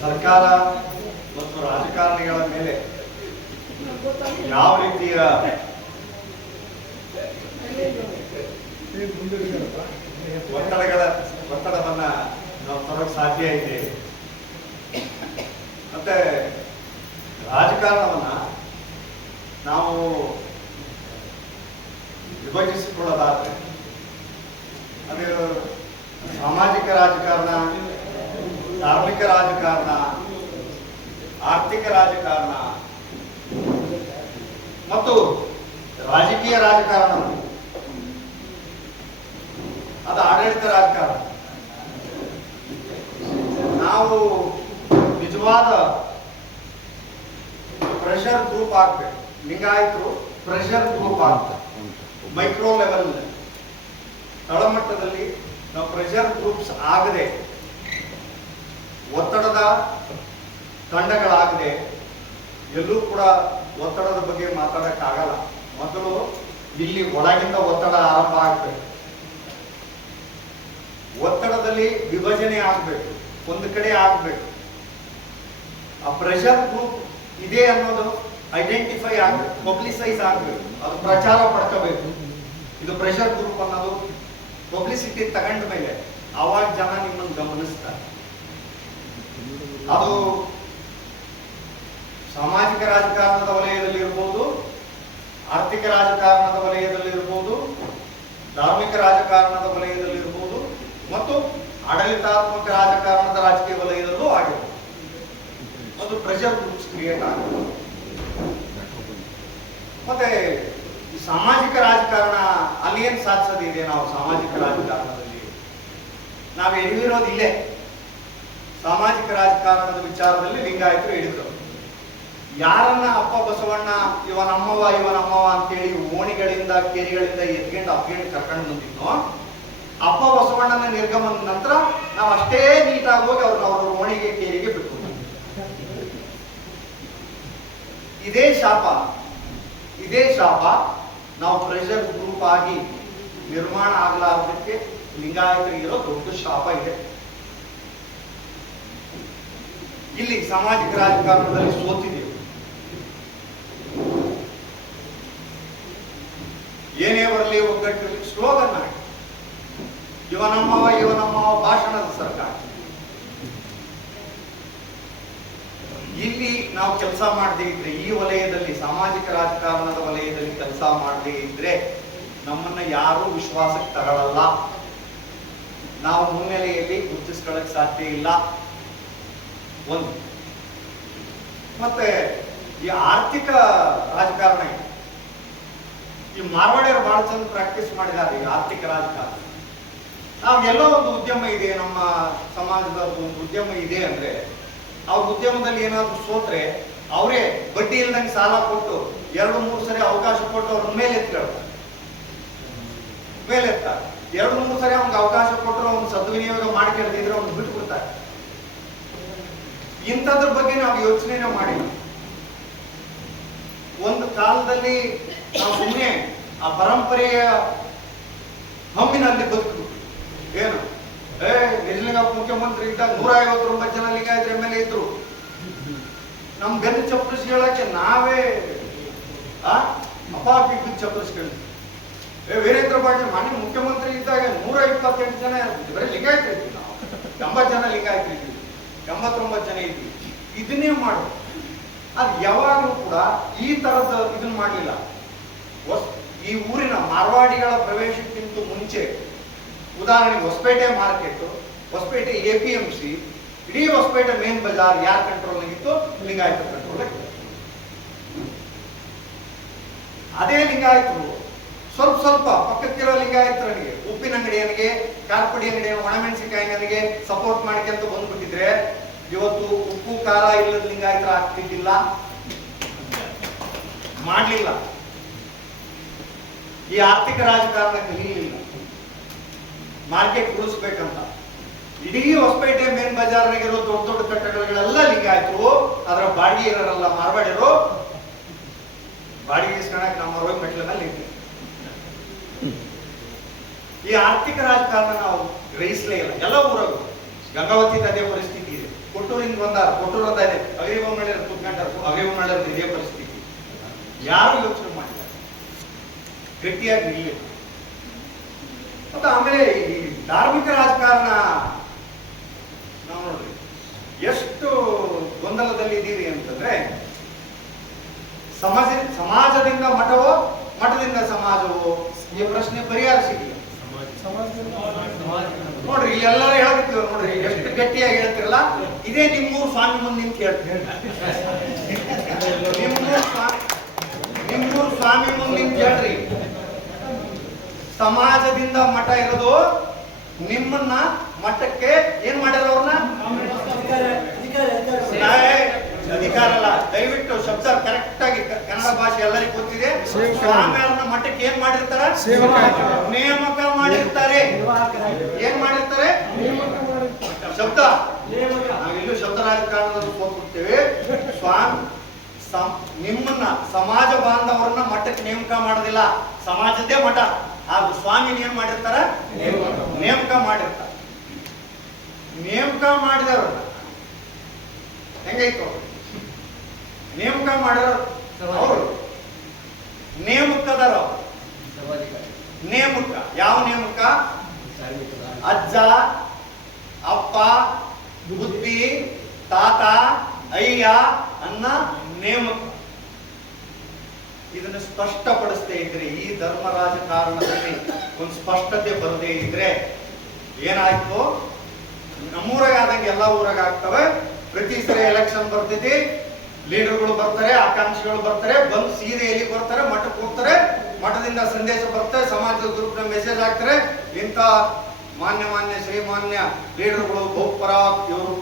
ಸರ್ಕಾರ ಮತ್ತು ರಾಜಕಾರಣಿಗಳ ಮೇಲೆ ಯಾವ ರೀತಿಯ ಒತ್ತಡವನ್ನ ನಾವು ತರೋಕೆ ಸಾಧ್ಯ ಇದೆ. ಮತ್ತೆ ರಾಜಕಾರಣವನ್ನ ನಾವು ವಿಭಜಿಸಿಕೊಳ್ಳೋದಾದ್ರೆ ಅದು ಸಾಮಾಜಿಕ ರಾಜಕಾರಣ, ಧಾರ್ಮಿಕ ರಾಜಕಾರಣ, ಆರ್ಥಿಕ ರಾಜಕಾರಣ ಮತ್ತು ರಾಜಕೀಯ ರಾಜಕಾರಣ, ಅದು ಆಡಳಿತ ರಾಜಕಾರಣ. ನಾವು ನಿಜವಾದ ಪ್ರೆಷರ್ ಗ್ರೂಪ್ ಆಗ್ಬೇಕು. ಲಿಂಗಾಯತರು ಪ್ರೆಷರ್ ಗ್ರೂಪ್ ಆಗ್ತಾರೆ. ಮೈಕ್ರೋ ಲೆವೆಲ್ ತಳಮಟ್ಟದಲ್ಲಿ ನಾವು ಪ್ರೆಷರ್ ಗ್ರೂಪ್ಸ್ ಆಗದೆ, ಒತ್ತಡದ ತಂಡಗಳಾಗದೆ, ಎಲ್ಲೂ ಕೂಡ ಒತ್ತಡದ ಬಗ್ಗೆ ಮಾತಾಡಕ್ಕಾಗಲ್ಲ. ಮೊದಲು ಇಲ್ಲಿ ಒಳಗಿಂದ ಒತ್ತಡ ಆರಂಭ ಆಗ್ಬೇಕು. ಒತ್ತಡದಲ್ಲಿ ವಿಭಜನೆ ಆಗ್ಬೇಕು, ಒಂದು ಕಡೆ ಆಗ್ಬೇಕು. ಆ ಪ್ರೆಷರ್ ಗ್ರೂಪ್ ಇದೆ ಅನ್ನೋದು ಐಡೆಂಟಿಫೈ ಆಗ್ಬೇಕು, ಪಬ್ಲಿಸೈಸ್ ಆಗ್ಬೇಕು, ಅದು ಪ್ರಚಾರ ಪಡ್ಕೋಬೇಕು. ಇದು ಪ್ರೆಷರ್ ಗ್ರೂಪ್ ಅನ್ನೋದು ಪಬ್ಲಿಸಿಟಿ ತಗೊಂಡ ಮೇಲೆ ಆವಾಗ ಜನ ನಿಮ್ಮನ್ನು ಗಮನಿಸ್ತಾರೆ. ಅದು ಸಾಮಾಜಿಕ ರಾಜಕಾರಣದ ವಲಯದಲ್ಲಿ ಇರ್ಬೋದು, ಆರ್ಥಿಕ ರಾಜಕಾರಣದ ವಲಯದಲ್ಲಿ ಇರ್ಬೋದು, ಧಾರ್ಮಿಕ ರಾಜಕಾರಣದ ವಲಯದಲ್ಲಿ ಇರ್ಬೋದು, ಮತ್ತು ಆಡಳಿತಾತ್ಮಕ ರಾಜಕಾರಣದ ರಾಜಕೀಯ ವಲಯದಲ್ಲೂ ಆಗಿರ್ಬೋದು. ಅದು ಪ್ರೆಷರ್ ಗ್ರೂಪ್ಸ್ ಕ್ರಿಯೇಟ್ ಆಗುತ್ತೆ. ಮತ್ತೆ ಈ ಸಾಮಾಜಿಕ ರಾಜಕಾರಣ ಅಲ್ಲಿ ಏನ್ ಸಾಧಿಸೋದಿದೆ? ನಾವು ಸಾಮಾಜಿಕ ರಾಜಕಾರಣದಲ್ಲಿ ನಾವು ಎಡವಿರೋದು ಇಲ್ಲೇ. ಸಾಮಾಜಿಕ ರಾಜಕಾರಣದ ವಿಚಾರದಲ್ಲಿ ಲಿಂಗಾಯತರು ಹಿಡಿದ್ರು. ಯಾರನ್ನ ಅಪ್ಪ ಬಸವಣ್ಣ ಇವನಮ್ಮವ ಅಂತೇಳಿ ಓಣಿಗಳಿಂದ ಕೇರಿಗಳಿಂದ ಎತ್ಕೊಂಡು ಕರ್ಕೊಂಡು ಬಂದಿದ್ನೋ, ಅಪ್ಪ ಬಸವಣ್ಣನ ನಿರ್ಗಮನದ ನಂತರ ನಾವು ಅಷ್ಟೇ ನೀಟಾಗಿ ಹೋಗಿ ಅವ್ರ ಓಣಿಗೆ ಕೇರಿಗೆ ಬಿಟ್ಟು. ಇದೇ ಶಾಪ ನಾವು ಪ್ರೆಷರ್ ಗ್ರೂಪ್ ಆಗಿ ನಿರ್ಮಾಣ ಆಗಲಾರದಕ್ಕೆ ಲಿಂಗಾಯತರಿಗಿರೋ ದೊಡ್ಡ ಶಾಪ ಇದೆ. ಇಲ್ಲಿ ಸಾಮಾಜಿಕ ರಾಜಕಾರಣದಲ್ಲಿ ಸೋತಿದ್ದೀವಿ. ಏನೇ ಬರಲಿ ಒಗ್ಗಟ್ಟಿರಲಿ ಸ್ಲೋಗನ್ ಆಗಿ ಇವನಮ್ಮವ ಭಾಷಣದ ಸರ್ಕಾರ. ಇಲ್ಲಿ ನಾವು ಕೆಲಸ ಮಾಡದೇ ಇದ್ರೆ, ಈ ವಲಯದಲ್ಲಿ ಸಾಮಾಜಿಕ ರಾಜಕಾರಣದ ವಲಯದಲ್ಲಿ ಕೆಲಸ ಮಾಡದೇ ಇದ್ರೆ ನಮ್ಮನ್ನ ಯಾರೂ ವಿಶ್ವಾಸಕ್ಕೆ ತಗೊಳ್ಳಲ್ಲ. ನಾವು ಮುನ್ನೆಲೆಯಲ್ಲಿ ಗುರುತಿಸ್ಕೊಳ್ಳಕ್ ಸಾಧ್ಯ ಇಲ್ಲ. ಒಂದು ಮತ್ತೆ ಈ ಆರ್ಥಿಕ ರಾಜಕಾರಣ, ಈ ಮಾರ್ವಾಡಿಯರು ಬಹಳ ಚಂದ ಪ್ರಾಕ್ಟೀಸ್ ಮಾಡಿದ್ದಾರೆ ಈ ಆರ್ಥಿಕ ರಾಜಕಾರಣ. ನಾವು ಎಲ್ಲೋ ಒಂದು ಉದ್ಯಮ ಇದೆ, ನಮ್ಮ ಸಮಾಜದ ಒಂದು ಉದ್ಯಮ ಇದೆ ಅಂದ್ರೆ, ಅವ್ರ ಉದ್ಯಮದಲ್ಲಿ ಏನಾದ್ರು ಸೋತ್ರೆ ಅವರೇ ಬಡ್ಡಿ ಇಲ್ದಂಗೆ ಸಾಲ ಕೊಟ್ಟು 2-3 ಸರಿ ಅವಕಾಶ ಕೊಟ್ಟು ಅವ್ರ ಮೇಲೆತ್ತಾರೆ. 2-3 ಸರಿ ಅವ್ನಿಗೆ ಅವಕಾಶ ಕೊಟ್ಟರು ಅವ್ನು ಸದ್ವಿನಿಯೋಗ ಮಾಡ್ಕೊಂಡಿದ್ರೆ ಅವ್ನು ಬಿಟ್ಟು ಬಿಡ್ತಾರೆ. ಇಂಥದ್ರ ಬಗ್ಗೆ ನಾವು ಯೋಚನೆ ಮಾಡಿಲ್ಲ. ಒಂದು ಕಾಲದಲ್ಲಿ ನಾವು ಸುಮ್ಮನೆ ಆ ಪರಂಪರೆಯ ಹಮ್ಮಿನಲ್ಲಿ ಬದುಕು. ಏನು ನಿಜಲಿಂಗಪ್ಪ ಮುಖ್ಯಮಂತ್ರಿ ಇದ್ದಾಗ 159 ಜನ ಲಿಂಗಾಯತರು MLA ಇದ್ರು. ನಮ್ ಗಂಧ ಚಪ್ಪರಿಸಿ ಹೇಳಕ್ಕೆ ನಾವೇ ಬಿದ್ದು ಚಪ್ಪರಿಸ್ಕೊಂಡು. ವೀರೇಂದ್ರ ಪಾಟೀಲ್ ಮಾನ್ಯ ಮುಖ್ಯಮಂತ್ರಿ ಇದ್ದಾಗ 128 ಜನ ಇರ್ತಿದ್ವಿ. ಬರೀ ಲಿಂಗಾಯತರು ಇದ್ವಿ. ನಾವು 80 ಜನ ಲಿಂಗಾಯತರು ಇದ್ವಿ, 89 ಜನ ಇದ್ವಿ. ಇದನ್ನೇ ಮಾಡು. ಅದು ಯಾವಾಗಲೂ ಕೂಡ ಈ ತರದ ಇದನ್ನ ಮಾಡಲಿಲ್ಲ. ಈ ಊರಿನ ಮಾರ್ವಾಡಿಗಳ ಪ್ರವೇಶಕ್ಕಿಂತ ಮುಂಚೆ ಉದಾಹರಣೆಗೆ ಹೊಸಪೇಟೆ ಮಾರ್ಕೆಟ್, ಹೊಸಪೇಟೆ APMC, ಇಡೀ ಹೊಸಪೇಟೆ ಮೇನ್ ಬಜಾರ್ ಯಾರ ಕಂಟ್ರೋಲ್ ಆಗಿತ್ತು? ಲಿಂಗಾಯತ ಕಂಟ್ರೋಲ್ ಆಗಿತ್ತು. ಅದೇ ಲಿಂಗಾಯತರು ಸ್ವಲ್ಪ ಪಕ್ಕಕ್ಕಿರೋ ಲಿಂಗಾಯತರಿಗೆ, ಉಪ್ಪಿನ ಅಂಗಡಿಯನಿಗೆ, ಖಾರಪುಡಿ ಅಂಗಡಿಯ, ಒಣಮೆಣಸಿನಕಾಯಿನಿಗೆ ಸಪೋರ್ಟ್ ಮಾಡ್ಕೊಂತ ಬಂದ್ಬಿಟ್ಟಿದ್ರೆ ಇವತ್ತು ಉಪ್ಪು ಖಾರ ಇಲ್ಲದ ಲಿಂಗಾಯತರ ಆಗ್ತಿದ್ದಿಲ್ಲ, ಮಾಡ್ಲಿಲ್ಲ. ಈ ಆರ್ಥಿಕ ರಾಜಕಾರಣ ಕಲಿಯಲಿಲ್ಲ. ಮಾರ್ಕೆಟ್ ಉಳಿಸ್ಬೇಕಂತ ಇಡೀ ಹೊಸಪೇಟೆ ಮೇನ್ ಬಜಾರ್ನಾಗಿರೋ ದೊಡ್ಡ ಕಟ್ಟಡಗಳೆಲ್ಲ ಲಿಂಗಾಯತರು. ಅದರ ಬಾಡಿಗೆ ಇರೋರಲ್ಲ ಮಾರ್ವಾಡಿರು, ಬಾಡಿಗೆ ಇಸ್ಕೊಳಕ್ ನಮ್ಮ ಮೆಟ್ಲ ಮೇಲೆ ನಿಂತಿದೆ. ಈ ಆರ್ಥಿಕ ರಾಜಕಾರಣ ನಾವು ಗ್ರಹಿಸಲೇ ಇಲ್ಲ. ಎಲ್ಲ ಊರಾಗ ಗಂಗಾವತಿ ಅದೇ ಪರಿಸ್ಥಿತಿ ಇದೆ. ಕೊಟ್ಟೂರಿಂದ ಬಂದಾರ, ಕೊಟ್ಟೂರದ ಇದೆ, ಅಗರಿಬೊಮ್ಮಳ್ಳಿ ಕೂತ್ಕೊಂಡಾರ, ಅಗರಿಬೊಮ್ಮಳ್ಳಿ ಇದೇ ಪರಿಸ್ಥಿತಿ. ಯಾರು ಯೋಚನೆ ಮಾಡಿದ್ದಾರೆ, ಗಟ್ಟಿಯಾಗಿ ನಿಲ್ಲ. ಮತ್ತು ಆಮೇಲೆ ಈ ಧಾರ್ಮಿಕ ರಾಜಕಾರಣ ನಾವು ನೋಡ್ರಿ ಎಷ್ಟು ಗೊಂದಲದಲ್ಲಿ ಇದ್ದೀವಿ ಅಂತಂದ್ರೆ, ಸಮಾಜದಿಂದ ಮಠವೋ, ಮಠದಿಂದ ಸಮಾಜವೋ, ಈ ಪ್ರಶ್ನೆ ಪರಿಹಾರ ಸಿಗಲಿಲ್ಲ. ನೋಡ್ರಿ ಇಲ್ಲೆಲ್ಲರೂ ಹೇಳ್ತಿರ್ತೀವಿ ನೋಡ್ರಿ, ಎಷ್ಟು ಗಟ್ಟಿಯಾಗಿ ಹೇಳ್ತಿರಲ್ಲ. ಇದೇ ನಿಮ್ಮೂರು ಸ್ವಾಮಿ ಮುಂದೆ ನಿಂತು ಹೇಳ್ತೀವಿ, ನಿಮ್ಮೂರು ಸ್ವಾಮಿ ಮುಂದೆ ನಿಂತು ಹೇಳ್ರಿ. ಸಮಾಜದಿಂದ ಮಠ ಇರೋದು, ನಿಮ್ಮನ್ನ ಮಠಕ್ಕೆ ಏನ್ ಮಾಡ್ಯಾರ ಅವ್ರನ್ನ ಅಧಿಕಾರ ಅಲ್ಲ. ದಯವಿಟ್ಟು ಶಬ್ದ ಕರೆಕ್ಟ್ ಆಗಿ, ಕನ್ನಡ ಭಾಷೆ ಎಲ್ಲರಿಗೂ ಗೊತ್ತಿದೆ. ಸ್ವಾಮಿಯವ್ರನ್ನ ಮಠಕ್ಕೆ ಏನ್ ಮಾಡಿರ್ತಾರ? ನೇಮಕ ಮಾಡಿರ್ತಾರೆ. ಏನ್ ಮಾಡಿರ್ತಾರೆ? ಶಬ್ದ ನಾವಿಲ್ಲೂ ಶಬ್ದ ರಾಜಕಾರಣದಲ್ಲಿ ಹೋಗ್ಬಿಡ್ತೇವೆ. ನಿಮ್ಮನ್ನ ಸಮಾಜ ಬಾಂಧವರನ್ನ ಮಠಕ್ಕೆ ನೇಮಕ ಮಾಡೋದಿಲ್ಲ, ಸಮಾಜದ್ದೇ ಮಠ. ಹಾಗೂ ಸ್ವಾಮಿ ಏನ್ ಮಾಡಿರ್ತಾರ? ನೇಮಕ ಮಾಡಿರ್ತಾರ. ನೇಮಕ ಮಾಡಿದವ್ರನ್ನ ಹೆಂಗೈತು? ನೇಮಕ ಮಾಡಿರೋರು ಅವರು ನೇಮಕದಾರ. ನೇಮಕ ಯಾವ ನೇಮಕ? ಅಜ್ಜ, ಅಪ್ಪ, ಬುದ್ಧಿ, ತಾತ, ಅಯ್ಯ ಅನ್ನ ನೇಮಕ. ಇದನ್ನು ಸ್ಪಷ್ಟಪಡಿಸದೇ ಇದ್ರೆ, ಈ ಧರ್ಮ ರಾಜಕಾರಣದಲ್ಲಿ ಒಂದು ಸ್ಪಷ್ಟತೆ ಬರದೇ ಇದ್ರೆ ಏನಾಯ್ತು? ನಮ್ಮೂರಾಗ ಆದಂಗೆ ಎಲ್ಲ ಊರಾಗ ಆಗ್ತವೆ. ಪ್ರತಿ ಸರಿ ಎಲೆಕ್ಷನ್ ಬರ್ತೈತಿ, ಲೀಡರ್ಗಳು ಬರ್ತಾರೆ, ಆಕಾಂಕ್ಷಿಗಳು ಬರ್ತಾರೆ, ಬಂದು ಸೀರೆ ಎಲ್ಲಿಗೆ ಬರ್ತಾರೆ? ಮಠಕ್ಕೆ ಹೋಗ್ತಾರೆ. ಮಠದಿಂದ ಸಂದೇಶ ಬರ್ತದೆ, ಸಮಾಜದ ಗ್ರೂಪ್ ಮೆಸೇಜ್ ಹಾಕ್ತಾರೆ. ಇಂಥ ಮಾನ್ಯ ಶ್ರೀಮಾನ್ಯ ಲೀಡರ್ಗಳು ಬಹುಪರ ಇವರು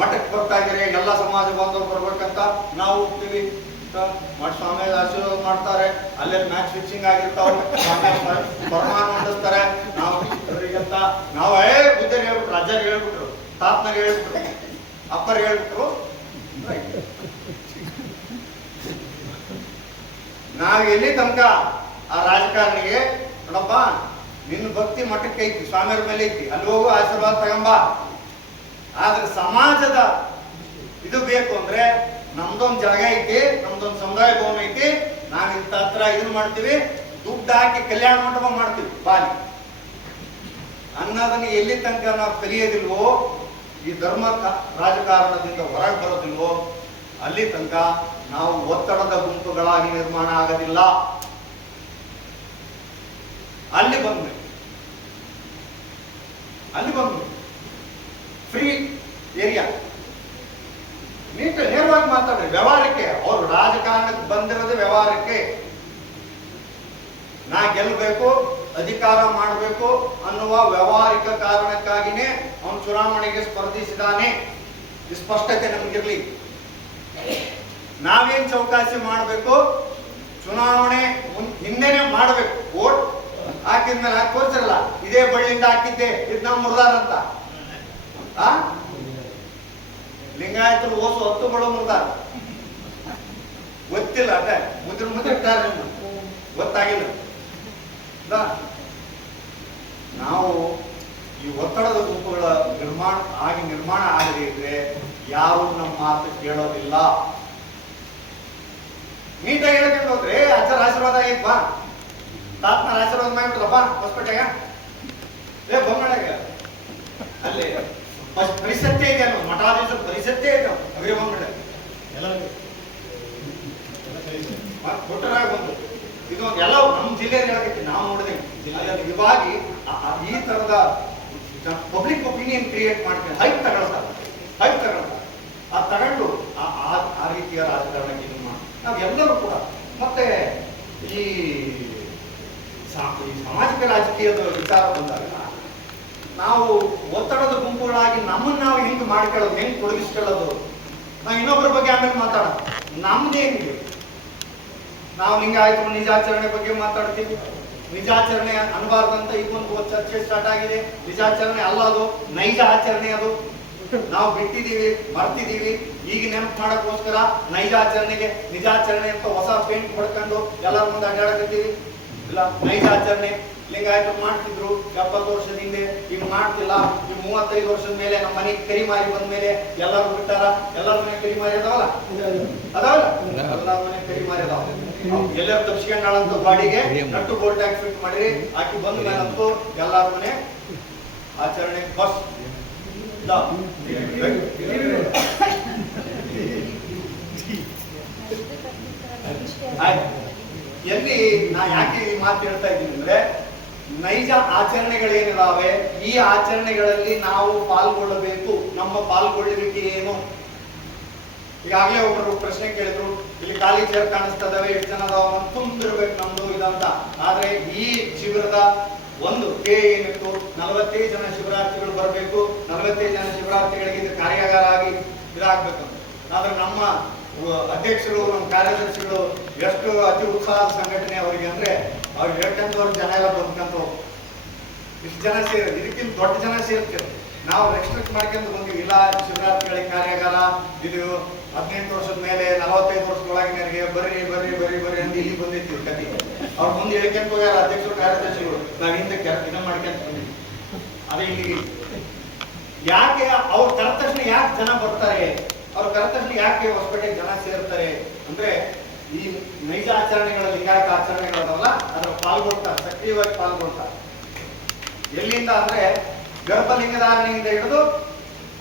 ಮಠಕ್ಕೆ ಬರ್ತಾ ಇದ್ದಾರೆ, ಎಲ್ಲ ಸಮಾಜ ಬಾಂಧವರು ಬರ್ಬೇಕಂತ ನಾವು ಹೋಗ್ತೀವಿ. ಮಠ ಸ್ವಾಮಿ ಆಶೀರ್ವಾದ ಮಾಡ್ತಾರೆ, ಅಲ್ಲೇ ಮ್ಯಾಚ್ ಫಿಕ್ಸಿಂಗ್ ಆಗಿರ್ತಾವ, ಪ್ರಮಾಣ ಮಂಡಿಸ್ತಾರೆ. ನಾವು ನಾವೇ ಬುದ್ಧರು ಹೇಳ್ಬಿಟ್ರು, ಅಜ್ಜರ್ ಹೇಳ್ಬಿಟ್ರು, ತಾತನಾಗ ಹೇಳ್ಬಿಟ್ರು, ಅಪ್ಪರ್ ಹೇಳ್ಬಿಟ್ರು. ನಾವ್ ಎಲ್ಲಿ ತನಕ ಆ ರಾಜಕಾರಣಿಗೆ ನೋಡಪ್ಪ, ನಿನ್ನ ಭಕ್ತಿ ಮಠಕ್ಕೆ ಐತಿ, ಸ್ವಾಮಿಯವ್ರ ಮೇಲೆ ಐತಿ, ಅಲ್ಲಿ ಹೋಗು ಆಶೀರ್ವಾದ ತಗೊಂಬ. ಆದ್ರೆ ಸಮಾಜದ ಇದು ಬೇಕು ಅಂದ್ರೆ, ನಮ್ದೊಂದು ಜಾಗ ಐತಿ, ನಮ್ದೊಂದು ಸಮುದಾಯ ಭವನ ಐತಿ, ನಾವ್ ಇಂತ ಹತ್ರ ಇದನ್ನ ಮಾಡ್ತೀವಿ, ದುಡ್ಡು ಹಾಕಿ ಕಲ್ಯಾಣ ಮಂಟಪ ಮಾಡ್ತೀವಿ ಬಾಲಿ ಅನ್ನೋದನ್ನ ಎಲ್ಲಿ ತನಕ ನಾವು ಕಲಿಯೋದಿಲ್ವೋ, ಈ ಧರ್ಮ ರಾಜಕಾರಣದಿಂದ ಹೊರಗೆ ಬರೋದಿಲ್ವೋ, ಅಲ್ಲಿ ತನಕ ನಾವು ಒತ್ತಡದ ಗುಂಪುಗಳಾಗಿ ನಿರ್ಮಾಣ ಆಗೋದಿಲ್ಲ. ಅಲ್ಲಿ ಬಂದ್ವಿ ಫ್ರೀ ಏರಿಯಾ, ನೇರವಾಗಿ ಮಾತಾಡ್ರಿ. ವ್ಯವಹಾರಕ್ಕೆ ಅವರು ರಾಜಕಾರಣಕ್ಕೆ ಬಂದಿರೋದು ವ್ಯವಹಾರಕ್ಕೆ. ನಾ ಗೆಲ್ಲಬೇಕು, ಅಧಿಕಾರ ಮಾಡಬೇಕು ಅನ್ನುವ ವ್ಯವಹಾರಿಕ ಕಾರಣಕ್ಕಾಗಿನೇ ಅವನು ಚುನಾವಣೆಗೆ ಸ್ಪರ್ಧಿಸಿದಾನೆ. ಸ್ಪಷ್ಟತೆ ನಮಗಿರ್ಲಿ. ನಾವೇನ್ ಚೌಕಾಸಿ ಮಾಡಬೇಕು? ಚುನಾವಣೆ ಹಿಂದೆನೆ ಮಾಡಬೇಕು. ವೋಟ್ ಹಾಕಿದ್ಮೇಲೆ ತೋರಿಸಿರಲ್ಲ, ಇದೇ ಬಳ್ಳಿಯಿಂದ ಹಾಕಿದ್ದೆ, ಇದು ನಮ್ಮ ಮುರ್ದಾರಂತ. ಲಿಂಗಾಯತರು ಓಸು 10 ಬಳು ಮುರ್ದಾರ, ಗೊತ್ತಿಲ್ಲ. ಅದೇ ಮುದ್ರಿಟ್ಟಾರೆ, ಗೊತ್ತಾಗಿಲ್ಲ. ನಾವು ಈ ಒತ್ತಡದ ಗುಂಪುಗಳ ನಿರ್ಮಾಣ ಆಗದೇ ಇದ್ರೆ ಯಾರು ನಮ್ಮ ಮಾತು ಕೇಳೋದಿಲ್ಲ. ನೀಟಾಗಿ ಹೇಳ್ಕೊಂಡು ಹೋದ್ರೆ, ಅಜ್ಜರ ಆಶೀರ್ವಾದ ಆಗೈತ್ ಬಾ, ತಾತನ ಆಶೀರ್ವಾದ ಮಾಡ್ಬಿಟ್ರಪ್ಪ ಹೊಸಪೇಟೆಗ, ಬೊಮ್ಮಳೆಗ ಅಲ್ಲಿ ಪರಿಸತ್ತೇ ಇದೆ, ಅನ್ನೋ ಮಠಾಧೀಶರ ಪರಿಸತ್ತೇ ಇದೆ. ಅಗ್ರಿಬೊಮ್ಮಳೆ ಕೊಟ್ಟರಾಗ ಬಂದು ಇದೊಂದು ಎಲ್ಲ ನಮ್ಮ ಜಿಲ್ಲೆಯಲ್ಲಿ ಹೇಳಕೈತಿ. ನಾವು ನೋಡಿದೆ ಇವಾಗಿ ಈ ತರದ ಪಬ್ಲಿಕ್ ಒಪಿನಿಯನ್ ಕ್ರಿಯೇಟ್ ಮಾಡ್ತಾರೆ, ಹೈಪ್ ತಗೊಳ್ತಾರೆ. ಅದು ತಗೊಂಡು ಆ ರೀತಿಯ ರಾಜಕಾರಣಕ್ಕೆ ಇದು ಮಾಡಿ ನಾವೆಲ್ಲರೂ ಕೂಡ. ಮತ್ತೆ ಈ ಸಾಮಾಜಿಕ ರಾಜಕೀಯದ ವಿಚಾರ ಬಂದಾಗ ನಾವು ಒತ್ತಡದ ಗುಂಪುಗಳಾಗಿ ನಮ್ಮನ್ನು ನಾವು ಹೆಂಗೆ ಮಾಡ್ಕೊಳ್ಳೋದು, ಹೆಂಗೆ ತೊಡಗಿಸ್ಕೊಳ್ಳೋದು. ನಾವು ಇನ್ನೊಬ್ಬರ ಬಗ್ಗೆ ಆಮೇಲೆ ಮಾತಾಡೋಣ. ನಮ್ದೇನಿದೆ, ನಾವು ಲಿಂಗಾಯತ ನಿಜಾಚರಣೆ ಬಗ್ಗೆ ಮಾತಾಡ್ತೀವಿ. ನಿಜಾಚರಣೆ ಅನ್ಬಾರ್ದಂತ ಇದೊಂದು ಚರ್ಚೆ ಸ್ಟಾರ್ಟ್ ಆಗಿದೆ. ನಿಜಾಚರಣೆ ಅಲ್ಲ, ಅದು ನೈಜ ಆಚರಣೆ. ಅದು ನಾವು ಬಿಟ್ಟಿದ್ದೀವಿ, ಮರ್ತಿದ್ದೀವಿ. ಈಗ ನೆನಪು ಮಾಡೋಕ್ಕೋಸ್ಕರ ನೈಜಾಚರಣೆಗೆ ನಿಜಾಚರಣೆ ಅಂತ ಹೊಸ ಪೇಂಟ್ ಹೊಡ್ಕೊಂಡು ಎಲ್ಲರ ಮುಂದೆ ಅಡ್ಡಾಡಕತ್ತೀವಿ. ಇಲ್ಲ, ನೈಜಾಚರಣೆ ಲಿಂಗಾಯತರು ಮಾಡ್ತಿದ್ರು 70 ವರ್ಷದ ಹಿಂದೆ, ಈಗ ಮಾಡ್ತಿಲ್ಲ. ಈ 35 ವರ್ಷದ ಮೇಲೆ ನಮ್ಮ ಮನೆಗೆ ಕರಿಮಾರಿ ಬಂದ ಮೇಲೆ ಎಲ್ಲರೂ ಬಿಟ್ಟಾರ. ಎಲ್ಲರ ಮನೆ ಕರಿಮಾರಿ ಅದಾವಲ್ಲ, ಎಲ್ಲರ ಮನೆ ಕರಿಮಾರಿ ಅದಾವ. ಎಲ್ಲರೂ ತಪ್ಸ್ಕೊಂಡಾಳಂತ ಗಾಡಿಗೆ ನಟ್ಟು ಬೋಲ್ಟ್ ಹಾಕಿ ಫಿಟ್ ಮಾಡಿರಿ. ಆಕಿ ಬಂದ ಮೇಲಂತೂ ಎಲ್ಲರ ಮನೆ ಆಚರಣೆ ಬಸ್ ಎಲ್ಲಿ ನಾ ಯಾಕೆ ಈ ಮಾತು ಹೇಳ್ತಾ ಇದ್ದೀನಿ ಅಂದ್ರೆ, ನೈಜ ಆಚರಣೆಗಳೇನಿದಾವೆ ಈ ಆಚರಣೆಗಳಲ್ಲಿ ನಾವು ಪಾಲ್ಗೊಳ್ಳಬೇಕು. ನಮ್ಮ ಪಾಲ್ಗೊಳ್ಳುವಿಕೆ ಏನು? ಈಗಾಗಲೇ ಒಬ್ಬರು ಪ್ರಶ್ನೆ ಕೇಳಿದ್ರು, ಇಲ್ಲಿ ಖಾಲಿ ಚೇರ್ ಕಾಣಿಸ್ತದವೆ, ಎಷ್ಟು ಜನ ಅದಾವ, ತುಂಬಿರ್ಬೇಕು ನಮ್ದು ಇದಂತ. ಆದ್ರೆ ಈ ಶಿಬಿರದ ಒಂದು ಧ್ಯೇಯ ಏನಿತ್ತು, 45 ಜನ ಶಿಬಿರಾರ್ಥಿಗಳು ಬರಬೇಕು, 45 ಜನ ಶಿಬಿರಾರ್ಥಿಗಳಿಗೆ ಇದು ಕಾರ್ಯಾಗಾರ ಆಗಿ ಇದಾಗಬೇಕು. ಆದ್ರೆ ನಮ್ಮ ಅಧ್ಯಕ್ಷರು, ನಮ್ಮ ಕಾರ್ಯದರ್ಶಿಗಳು ಎಷ್ಟು ಅತಿ ಉತ್ಸಾಹದ ಸಂಘಟನೆ ಅವರಿಗೆ ಅಂದ್ರೆ, ಅವ್ರಿಗೆ ಹೇಳ್ಕಂತವ್ರು ಜನ ಎಲ್ಲ ಬಂದ್ಕಂತ ಇಷ್ಟು ಜನ ಸೇರಿ, ಇದಕ್ಕಿಂತ ದೊಡ್ಡ ಜನ ಸೇರ್ತಾರೆ. ನಾವು ರೆಸ್ಟ್ರಿಕ್ಟ್ ಮಾಡ್ಕೊಂಡು ಬಂದಿವಿ. ಇಲ್ಲ, ಶಿವರಾತ್ರಿಗಳಿಗೆ ಕಾರ್ಯಾಗಾರ ಇದು 18 ವರ್ಷದ ಮೇಲೆ 45 ವರ್ಷದೊಳಗಿನವರಿಗೆ ಬರ್ರಿ ಬರ್ರಿ ಬರ್ರಿ ಬರ್ರಿ ಅಂತ ಇಲ್ಲಿ ಬಂದಿರ್ತೀವಿ ಕತಿ. ಅವ್ರು ಮುಂದೆ ಹೇಳ್ಕೊಂತ ಹೋಗ್ಯಾರ ಅಧ್ಯಕ್ಷರು ಕಾರ್ಯದರ್ಶಿಗಳು, ನಾವು ಹಿಂದೆ ಇದನ್ನ ಮಾಡ್ಕೊಂತ ಬಂದಿದ್ವಿ. ಅದೇ ಇಲ್ಲಿ ಯಾಕೆ ಅವ್ರು ಕರೆದ ತಕ್ಷಣ ಯಾಕೆ ಜನ ಬರ್ತಾರೆ, ಅವ್ರು ಕರೆದ ತಕ್ಷಣ ಯಾಕೆ ಹೊಸಪೇಟೆಗೆ ಜನ ಸೇರ್ತಾರೆ ಅಂದ್ರೆ, ಈ ನೈಜ ಆಚರಣೆಗಳ ಲಿಂಗಾಯತ ಆಚರಣೆಗಳದಲ್ಲ ಅದ್ರ ಪಾಲ್ಗೊಳ್ತಾರೆ, ಸಕ್ರಿಯವಾಗಿ ಪಾಲ್ಗೊಳ್ತಾರೆ. ಎಲ್ಲಿಂದ ಅಂದ್ರೆ ಗರ್ಭಲಿಂಗಧಾರಣೆಯಿಂದ ಹಿಡಿದು